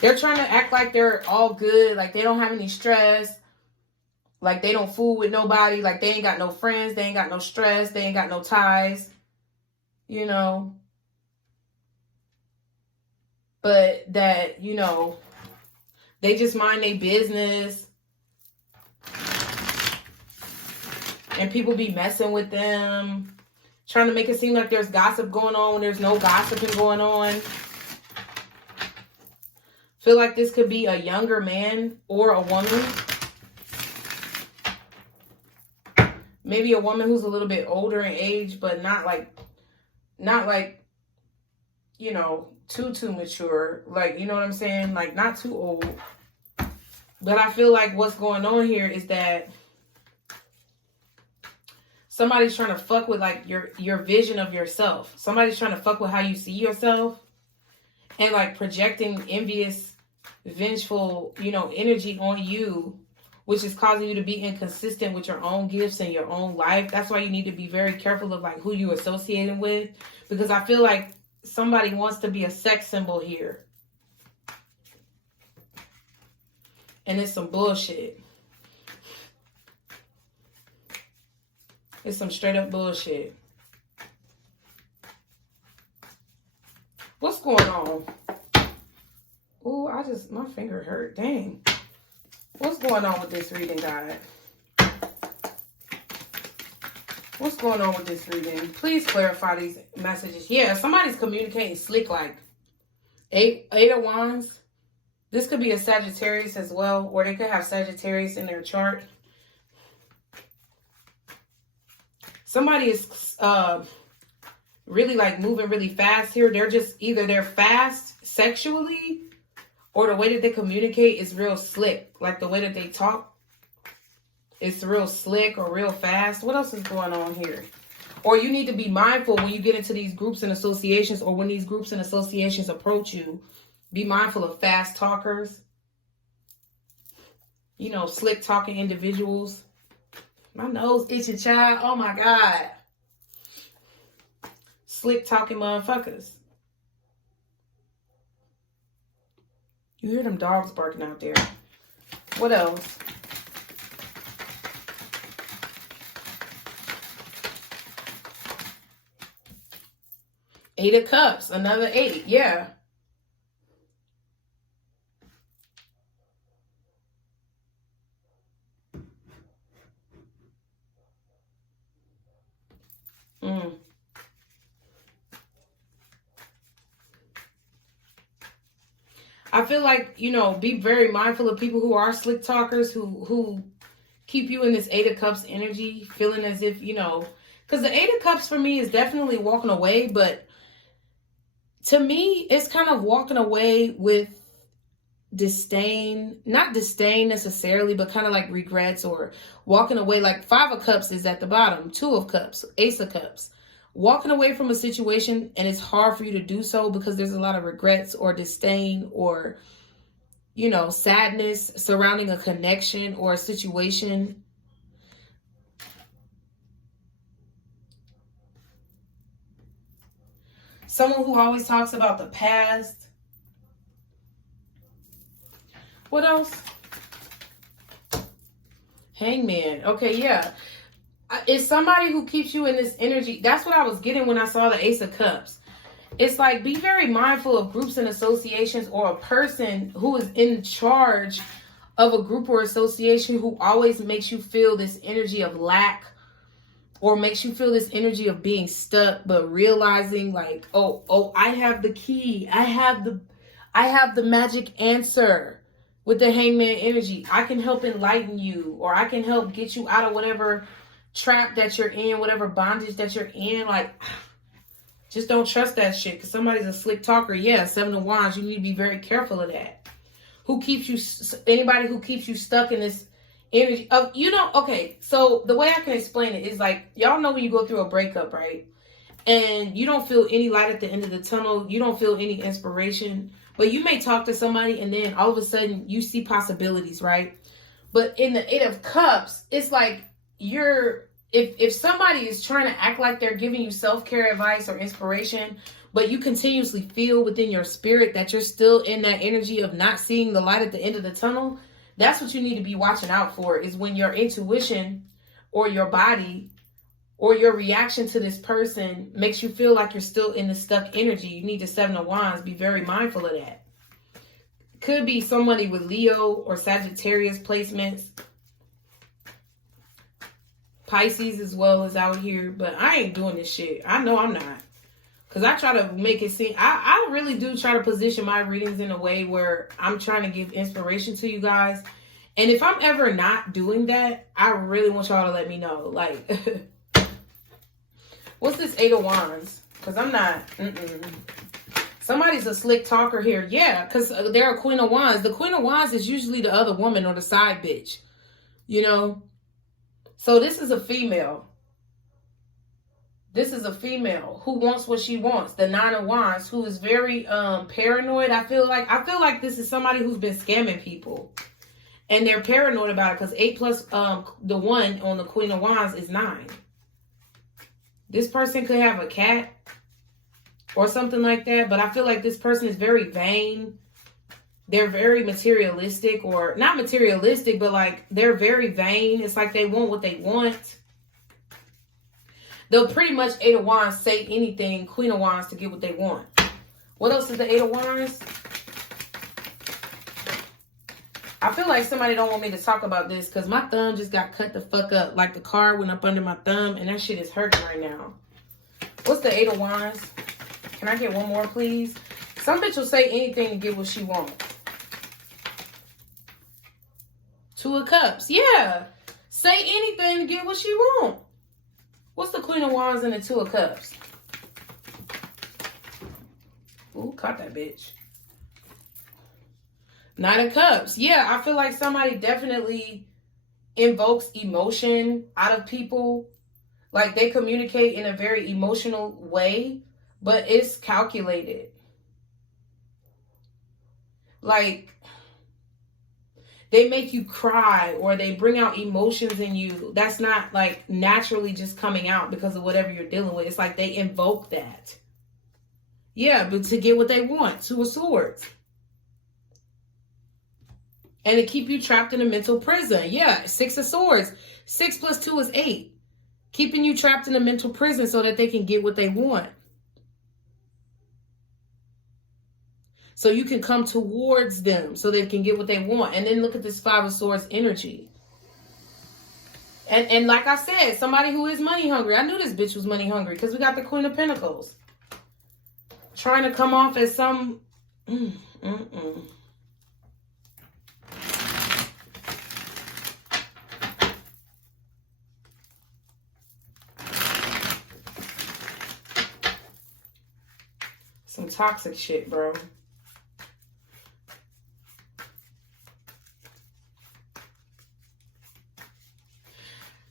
They're trying to act like they're all good, like they don't have any stress, like they don't fool with nobody, like they ain't got no friends, they ain't got no stress, they ain't got no ties, you know. But that, you know, they just mind their business. And people be messing with them. Trying to make it seem like there's gossip going on when there's no gossiping going on. Feel like this could be a younger man or a woman. Maybe a woman who's a little bit older in age, but not like, you know, too mature. Like, you know what I'm saying? Like, not too old. But I feel like what's going on here is that somebody's trying to fuck with, like, your vision of yourself. Somebody's trying to fuck with how you see yourself. And, like, projecting envious, vengeful, you know, energy on you, which is causing you to be inconsistent with your own gifts and your own life. That's why you need to be very careful of, like, who you're associating with. Because I feel like somebody wants to be a sex symbol here. And it's some bullshit. It's some straight up bullshit. What's going on? Oh, my finger hurt. Dang. What's going on with this reading, God? What's going on with this reading? Please clarify these messages. Yeah, somebody's communicating slick like. Eight of Wands. This could be a Sagittarius as well, or they could have Sagittarius in their chart. Somebody is really like moving really fast here. They're just either they're fast sexually, or the way that they communicate is real slick. Like the way that they talk, it's real slick or real fast. What else is going on here? Or you need to be mindful when you get into these groups and associations, or when these groups and associations approach you. Be mindful of fast talkers. You know, slick talking individuals. My nose itching, child. Oh my God. Slick talking motherfuckers. You hear them dogs barking out there. What else? Eight of Cups. Another 8. Yeah. I feel like, you know, be very mindful of people who are slick talkers, who keep you in this 8 of Cups energy, feeling as if, you know, because the 8 of Cups for me is definitely walking away, but to me, it's kind of walking away with disdain, not disdain necessarily, but kind of like regrets, or walking away. Like 5 of Cups is at the bottom, 2 of Cups, Ace of Cups. Walking away from a situation, and it's hard for you to do so because there's a lot of regrets or disdain or, you know, sadness surrounding a connection or a situation. Someone who always talks about the past. What else? Hangman. Okay, yeah. It's somebody who keeps you in this energy. That's what I was getting when I saw the Ace of Cups. It's like, be very mindful of groups and associations, or a person who is in charge of a group or association who always makes you feel this energy of lack, or makes you feel this energy of being stuck, but realizing like, oh, I have the key. I have the magic answer with the Hangman energy. I can help enlighten you, or I can help get you out of whatever trap that you're in, whatever bondage that you're in. Like, just don't trust that shit, because somebody's a slick talker. Yeah, 7 of Wands. You need to be very careful of that. Anybody who keeps you stuck in this energy of, you know, okay, so the way I can explain it is like, y'all know when you go through a breakup, right? And you don't feel any light at the end of the tunnel. You don't feel any inspiration, but you may talk to somebody and then all of a sudden you see possibilities, right? But in the 8 of Cups, it's like, if somebody is trying to act like they're giving you self-care advice or inspiration, but you continuously feel within your spirit that you're still in that energy of not seeing the light at the end of the tunnel, that's what you need to be watching out for, is when your intuition or your body or your reaction to this person makes you feel like you're still in the stuck energy. You need the 7 of Wands. Be very mindful of that. Could be somebody with Leo or Sagittarius placements. Pisces as well is out here, but I ain't doing this shit. I know I'm not. Because I try to make it seem, I really do try to position my readings in a way where I'm trying to give inspiration to you guys. And if I'm ever not doing that, I really want y'all to let me know. Like, what's this 8 of Wands? Because I'm not, Somebody's a slick talker here. Yeah, because they're a Queen of Wands. The Queen of Wands is usually the other woman or the side bitch. You know? So this is a female. This is a female who wants what she wants. The 9 of Wands, who is very paranoid. I feel like this is somebody who's been scamming people. And they're paranoid about it, because 8 plus the 1 on the Queen of Wands is 9. This person could have a cat or something like that. But I feel like this person is very vain. They're very materialistic, or not materialistic, but like they're very vain. It's like they want what they want. They'll pretty much 8 of Wands say anything, Queen of Wands, to get what they want. What else is the Eight of Wands? I feel like somebody don't want me to talk about this because my thumb just got cut the fuck up. Like the card went up under my thumb and that shit is hurting right now. What's the Eight of Wands? Can I get one more, please? Some bitch will say anything to get what she wants. Two of Cups. Yeah. Say anything to get what she wants. What's the Queen of Wands and the Two of Cups? Ooh, caught that bitch. Nine of Cups. Yeah, I feel like somebody definitely invokes emotion out of people. Like they communicate in a very emotional way, but it's calculated. Like they make you cry or they bring out emotions in you. That's not like naturally just coming out because of whatever you're dealing with. It's like they invoke that. Yeah, but to get what they want. Two of Swords. And to keep you trapped in a mental prison. Yeah, Six of Swords. 6 plus 2 is 8. Keeping you trapped in a mental prison so that they can get what they want. So you can come towards them so they can get what they want. And then look at this Five of Swords energy. And like I said, somebody who is money hungry. I knew this bitch was money hungry because we got the Queen of Pentacles. Trying to come off as some... Some toxic shit, bro.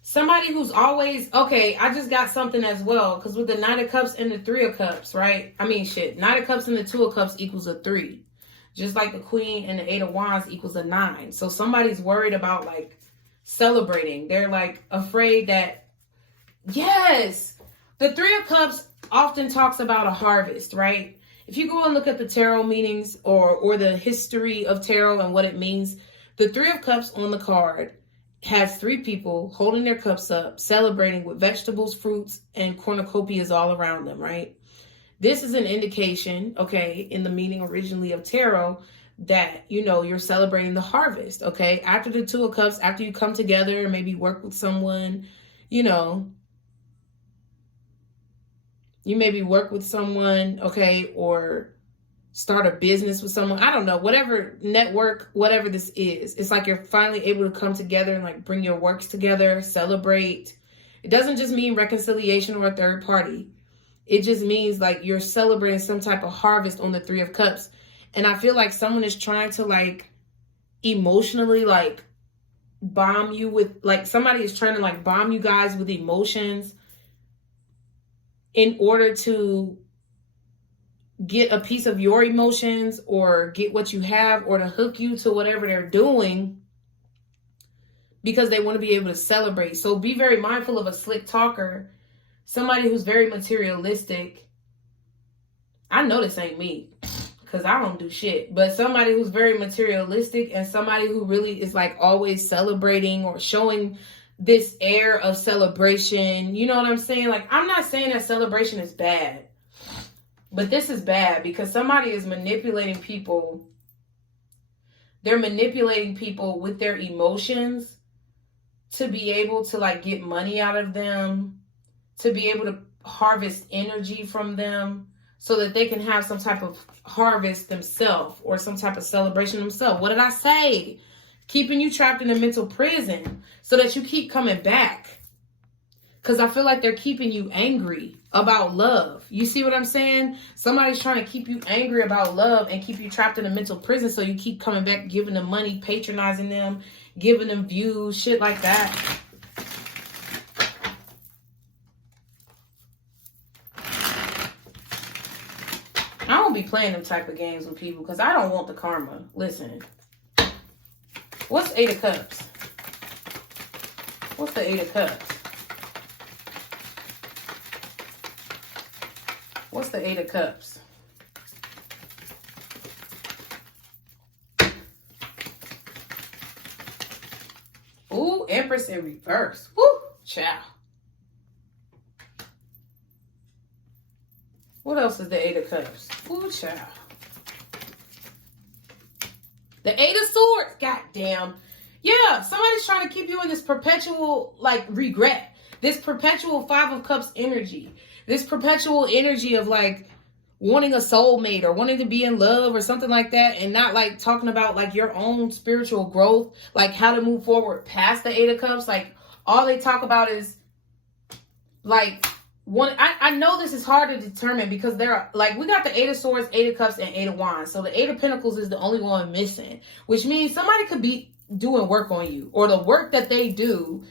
Somebody who's always, okay, I just got something as well. Because with the Nine of Cups and the Three of Cups, right? I mean, shit. Nine of Cups and the Two of Cups equals a 3. Just like the Queen and the Eight of Wands equals a 9. So somebody's worried about, like, celebrating. They're, like, afraid that, yes, the Three of Cups often talks about a harvest, right? If you go and look at the tarot meanings or the history of tarot and what it means, the Three of Cups on the card has 3 people holding their cups up, celebrating with vegetables, fruits, and cornucopias all around them, right? This is an indication, okay, in the meaning originally of tarot that, you know, you're celebrating the harvest, okay? After the Two of Cups, after you come together and maybe work with someone, you know, you maybe work with someone, okay, or start a business with someone. I don't know, whatever network, whatever this is. It's like you're finally able to come together and like bring your works together, celebrate. It doesn't just mean reconciliation or a third party. It just means like you're celebrating some type of harvest on the Three of Cups. And I feel like someone is trying to like emotionally like bomb you with, like somebody is trying to like bomb you guys with emotions in order to get a piece of your emotions or get what you have or to hook you to whatever they're doing because they want to be able to celebrate. So be very mindful of a slick talker, somebody who's very materialistic. I know this ain't me because I don't do shit, but somebody who's very materialistic and somebody who really is like always celebrating or showing this air of celebration. You know what I'm saying? Like, I'm not saying that celebration is bad, but this is bad because somebody is manipulating people. They're manipulating people with their emotions to be able to like get money out of them, to be able to harvest energy from them so that they can have some type of harvest themselves or some type of celebration themselves. What did I say? Keeping you trapped in a mental prison so that you keep coming back. Because I feel like they're keeping you angry about love. You see what I'm saying? Somebody's trying to keep you angry about love and keep you trapped in a mental prison so you keep coming back, giving them money, patronizing them, giving them views, shit like that. I don't be playing them type of games with people because I don't want the karma. Listen. What's Eight of Cups? What's the Eight of Cups? What's the Eight of Cups? Ooh, Empress in reverse. Woo, ciao. What else is the Eight of Cups? Ooh, child. The Eight of Swords. Goddamn. Yeah, somebody's trying to keep you in this perpetual, like, regret. This perpetual Five of Cups energy. This perpetual energy of, like, wanting a soulmate or wanting to be in love or something like that, and not, like, talking about, like, your own spiritual growth, like, how to move forward past the Eight of Cups. Like, all they talk about is, like, I know this is hard to determine because there are, like, we got the Eight of Swords, Eight of Cups, and Eight of Wands. So the Eight of Pentacles is the only one missing, which means somebody could be doing work on you, or the work that they do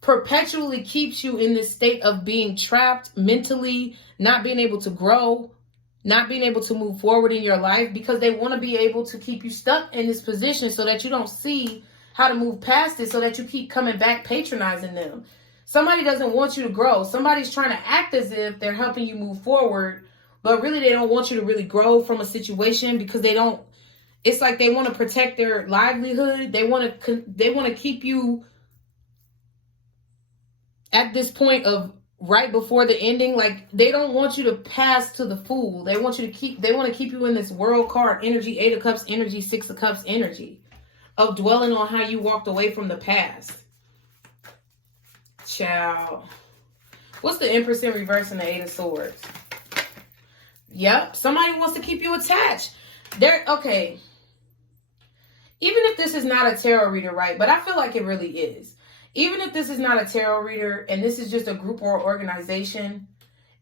perpetually keeps you in this state of being trapped mentally, not being able to grow, not being able to move forward in your life, because they want to be able to keep you stuck in this position so that you don't see how to move past it, so that you keep coming back patronizing them. Somebody doesn't want you to grow. Somebody's trying to act as if they're helping you move forward, but really they don't want you to really grow from a situation, because they don't, it's like they want to protect their livelihood. They want to keep you at this point of right before the ending. Like, they don't want you to pass to the Fool. They want to keep you in this World card energy, Eight of Cups energy, Six of Cups energy of dwelling on how you walked away from the past. Child. What's the Empress in reverse and the Eight of Swords? Yep. Somebody wants to keep you attached. Okay. Even if this is not a tarot reader, right? But I feel like it really is. Even if this is not a tarot reader and this is just a group or organization,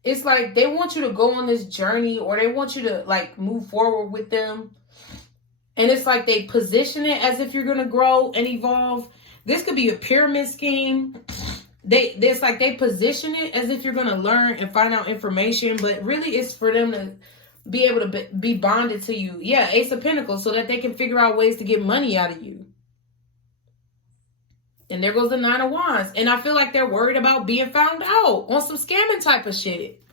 it's like they want you to go on this journey, or they want you to, like, move forward with them. And it's like they position it as if you're going to grow and evolve. This could be a pyramid scheme. It's like they position it as if you're going to learn and find out information, but really it's for them to be able to be bonded to you. Yeah, Ace of Pentacles, so that they can figure out ways to get money out of you. And there goes the Nine of Wands. And I feel like they're worried about being found out on some scamming type of shit.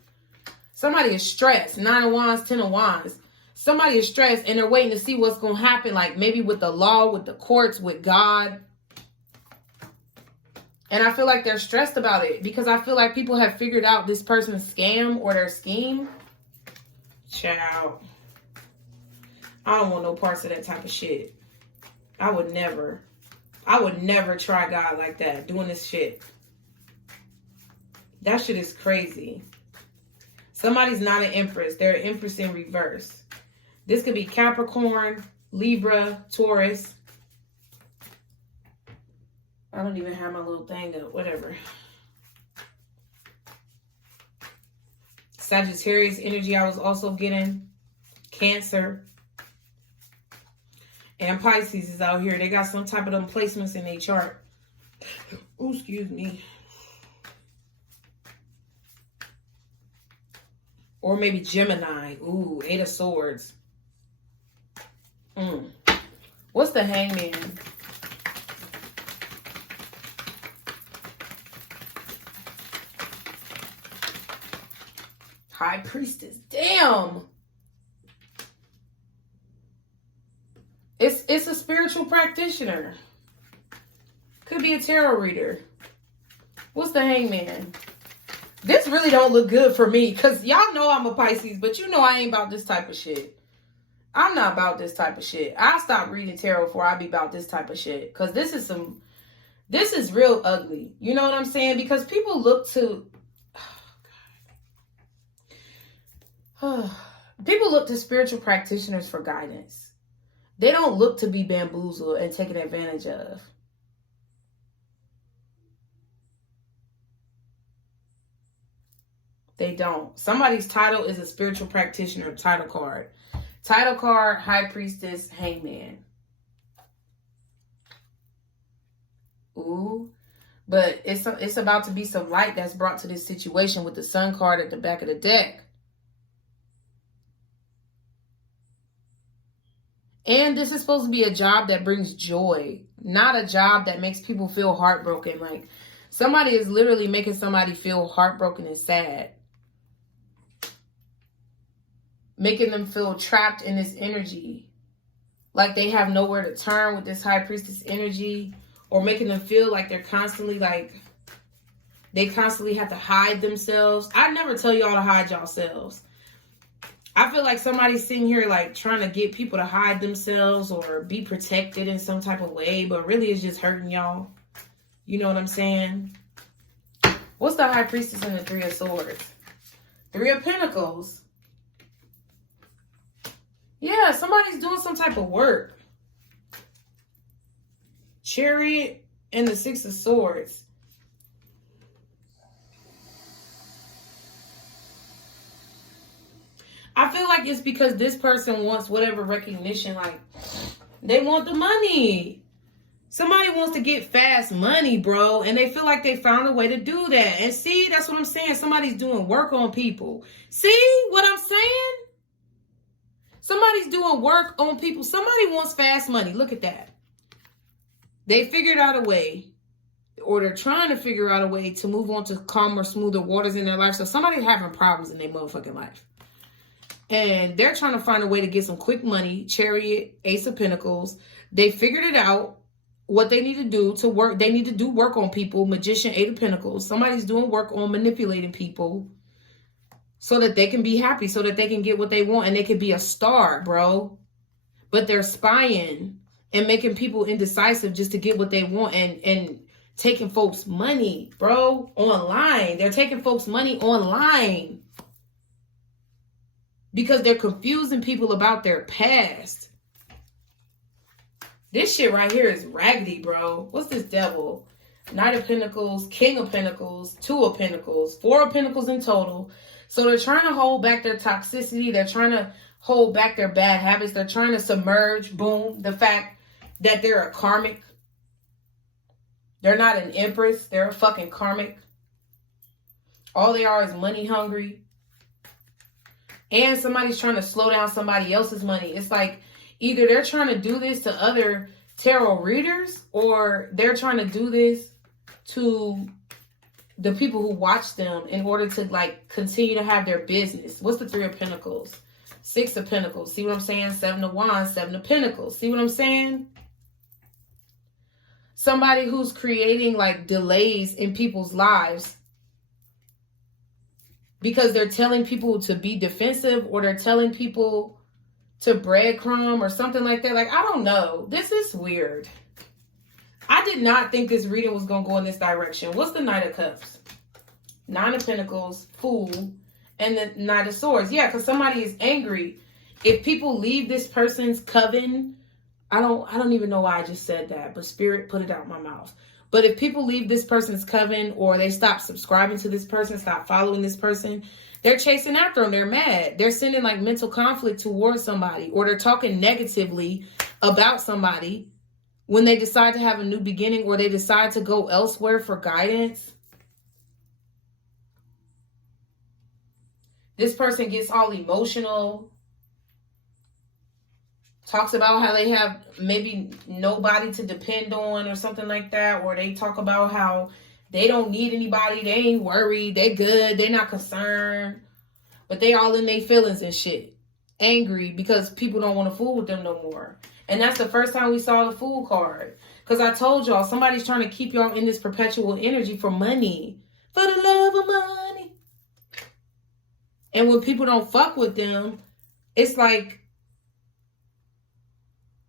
Somebody is stressed. Nine of Wands, Ten of Wands. Somebody is stressed and they're waiting to see what's going to happen. Like maybe with the law, with the courts, with God. And I feel like they're stressed about it, because I feel like people have figured out this person's scam or their scheme. Child. I don't want no parts of that type of shit. I would never try God like that, doing this shit. That shit is crazy. Somebody's not an Empress. They're an Empress in reverse. This could be Capricorn, Libra, Taurus. I don't even have my little thing up. Whatever. Sagittarius energy I was also getting. Cancer. And Pisces is out here. They got some type of them placements in their chart. Oh, excuse me. Or maybe Gemini. Ooh, Eight of Swords. What's the Hangman? High Priestess. Damn. It's a spiritual practitioner. Could be a tarot reader. What's the Hangman? This really don't look good for me, because y'all know I'm a Pisces, but you know I ain't about this type of shit. I'm not about this type of shit. I'll stop reading tarot before I be about this type of shit, because this is real ugly. You know what I'm saying? Because people look to... people look to spiritual practitioners for guidance. They don't look to be bamboozled and taken advantage of. They don't. Somebody's title is a spiritual practitioner title card. Title card, High Priestess, Hangman. Ooh. But it's about to be some light that's brought to this situation with the Sun card at the back of the deck. And this is supposed to be a job that brings joy, not a job that makes people feel heartbroken. Like, somebody is literally making somebody feel heartbroken and sad. Making them feel trapped in this energy. Like they have nowhere to turn with this High Priestess energy. Or making them feel like they're constantly they constantly have to hide themselves. I never tell y'all to hide yourselves. I feel like somebody's sitting here like trying to get people to hide themselves or be protected in some type of way, but really it's just hurting y'all. You know what I'm saying? What's the High Priestess and the Three of Swords? Three of Pentacles. Yeah, somebody's doing some type of work. Chariot and the Six of Swords. I feel like it's because this person wants whatever recognition, like they want the money. Somebody wants to get fast money, bro, and they feel like they found a way to do that. And see, that's what I'm saying. Somebody's doing work on people. See what I'm saying? Somebody's doing work on people. Somebody wants fast money. Look at that. They figured out a way, or they're trying to figure out a way to move on to calmer, smoother waters in their life. So somebody's having problems in their motherfucking life. And they're trying to find a way to get some quick money. Chariot, Ace of Pentacles. They figured it out. What they need to do to work. They need to do work on people. Magician, Eight of Pentacles. Somebody's doing work on manipulating people so that they can be happy, so that they can get what they want, and they can be a star, bro. But they're spying and making people indecisive just to get what they want, and taking folks' money, bro, online. They're taking folks' money online because they're confusing people about their past. This shit right here is raggedy, bro. What's this devil? Knight of Pentacles, King of Pentacles, Two of Pentacles, Four of Pentacles in total. So they're trying to hold back their toxicity. They're trying to hold back their bad habits. They're trying to submerge, boom, the fact that they're a karmic. They're not an empress. They're a fucking karmic. All they are is money hungry. And somebody's trying to slow down somebody else's money. It's like, either they're trying to do this to other tarot readers, or they're trying to do this to the people who watch them in order to like continue to have their business. What's the Three of Pentacles? Six of Pentacles. See what I'm saying? Seven of Wands, Seven of Pentacles. See what I'm saying? Somebody who's creating like delays in people's lives because they're telling people to be defensive, or they're telling people to breadcrumb or something like that. Like, I don't know. This is weird. I did not think this reading was going to go in this direction. What's the Knight of Cups? Nine of Pentacles, Fool, and the Knight of Swords. Yeah, because somebody is angry. If people leave this person's coven, I don't even know why I just said that, but Spirit put it out my mouth. But if people leave this person's coven, or they stop subscribing to this person, stop following this person, they're chasing after them. They're mad. They're sending like mental conflict towards somebody, or they're talking negatively about somebody when they decide to have a new beginning, or they decide to go elsewhere for guidance. This person gets all emotional, talks about how they have maybe nobody to depend on or something like that, or they talk about how they don't need anybody. They ain't worried. They good. They're not concerned. But they all in their feelings and shit. Angry because people don't want to fool with them no more. And that's the first time we saw the Fool card. Because I told y'all, somebody's trying to keep y'all in this perpetual energy for money. For the love of money. And when people don't fuck with them, it's like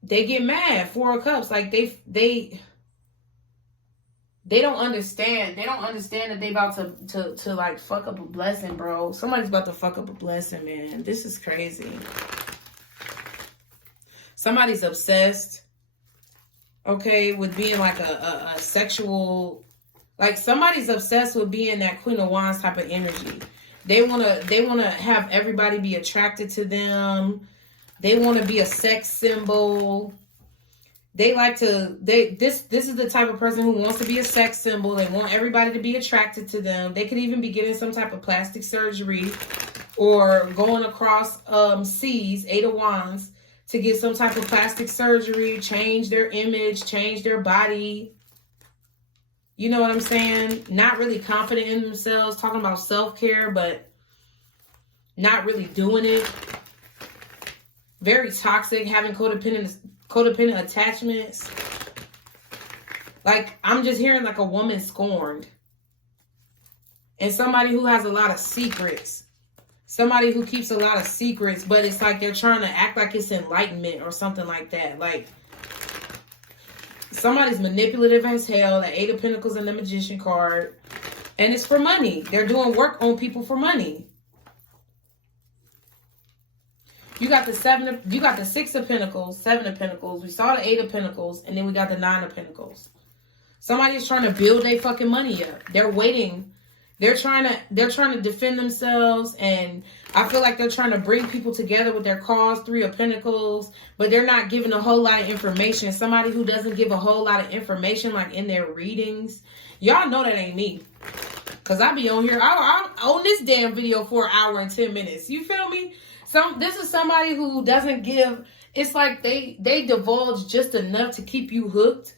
they get mad. Four of Cups. Like they don't understand. They don't understand that they about to like fuck up a blessing, bro. Somebody's about to fuck up a blessing, man. This is crazy. Somebody's obsessed, okay, with being like a sexual, like somebody's obsessed with being that Queen of Wands type of energy. They wanna have everybody be attracted to them. They want to be a sex symbol. They like to, this is the type of person who wants to be a sex symbol. They want everybody to be attracted to them. They could even be getting some type of plastic surgery, or going across seas, Eight of Wands, to get some type of plastic surgery, change their image, change their body. You know what I'm saying? Not really confident in themselves, talking about self-care, but not really doing it. Very toxic, having codependent attachments. Like, I'm just hearing like a woman scorned. And somebody who has a lot of secrets. Somebody who keeps a lot of secrets, but it's like they're trying to act like it's enlightenment or something like that. Like, somebody's manipulative as hell. The Eight of Pentacles and the Magician card. And it's for money. They're doing work on people for money. You got the Six of Pentacles, Seven of Pentacles. We saw the Eight of Pentacles, and then we got the Nine of Pentacles. Somebody's trying to build their fucking money up. They're waiting. They're trying to defend themselves, and I feel like they're trying to bring people together with their cause. Three of Pentacles, but they're not giving a whole lot of information. Somebody who doesn't give a whole lot of information, like in their readings. Y'all know that ain't me. Because I be on here. I'm on this damn video for an hour and 10 minutes. You feel me? This is somebody who doesn't give. It's like they divulge just enough to keep you hooked.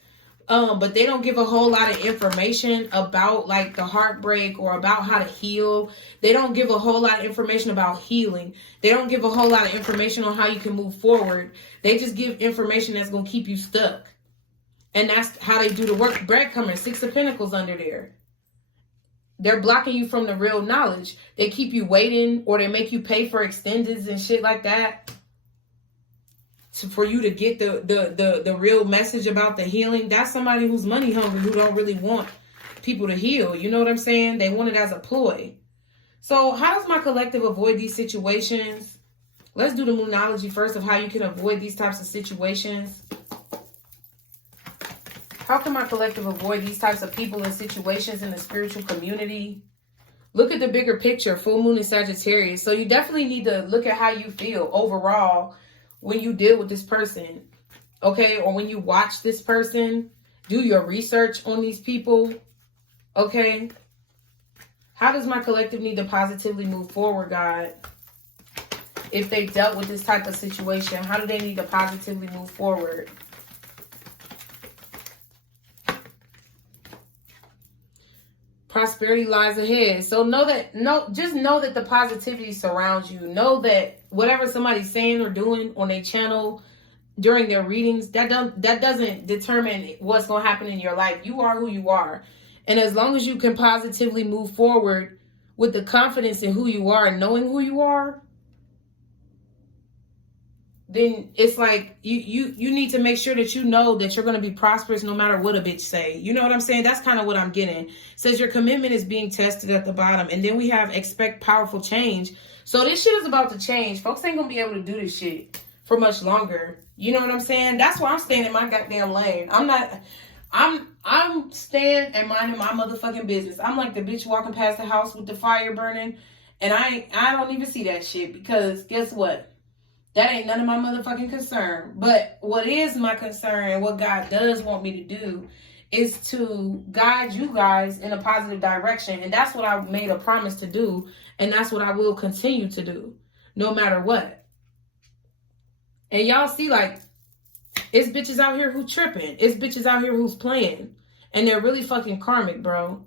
But they don't give a whole lot of information about like the heartbreak or about how to heal. They don't give a whole lot of information about healing. They don't give a whole lot of information on how you can move forward. They just give information that's going to keep you stuck. And that's how they do the work. Breadcrumbing, Six of Pentacles under there. They're blocking you from the real knowledge. They keep you waiting, or they make you pay for extendeds and shit like that. For you to get the real message about the healing. That's somebody who's money hungry, who don't really want people to heal. You know what I'm saying? They want it as a ploy. So how does my collective avoid these situations? Let's do the Moonology first of how you can avoid these types of situations. How can my collective avoid these types of people and situations in the spiritual community? Look at the bigger picture, full moon in Sagittarius. So you definitely need to look at how you feel overall when you deal with this person, okay? Or when you watch this person, do your research on these people, okay? How does my collective need to positively move forward, God? If they dealt with this type of situation, how do they need to positively move forward? Prosperity lies ahead. So just know that the positivity surrounds you. Know that whatever somebody's saying or doing on their channel during their readings, that doesn't determine what's going to happen in your life. You are who you are. And as long as you can positively move forward with the confidence in who you are and knowing who you are, then it's like you need to make sure that you know that you're going to be prosperous no matter what a bitch say. You know what I'm saying? That's kind of what I'm getting. It says your commitment is being tested at the bottom. And then we have expect powerful change. So this shit is about to change. Folks ain't going to be able to do this shit for much longer. You know what I'm saying? That's why I'm staying in my goddamn lane. I'm staying and minding my motherfucking business. I'm like the bitch walking past the house with the fire burning. And I don't even see that shit, because guess what? That ain't none of my motherfucking concern. But what is my concern and what God does want me to do is to guide you guys in a positive direction. And that's what I made a promise to do. And that's what I will continue to do, no matter what. And y'all see, like, it's bitches out here who tripping. It's bitches out here who's playing. And they're really fucking karmic, bro.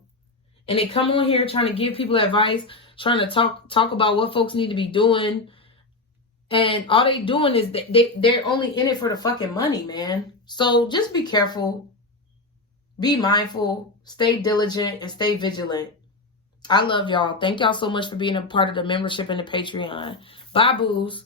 And they come on here trying to give people advice, trying to talk about what folks need to be doing. And all they doing is they're only in it for the fucking money, man. So just be careful. Be mindful. Stay diligent and stay vigilant. I love y'all. Thank y'all so much for being a part of the membership and the Patreon. Bye, boos.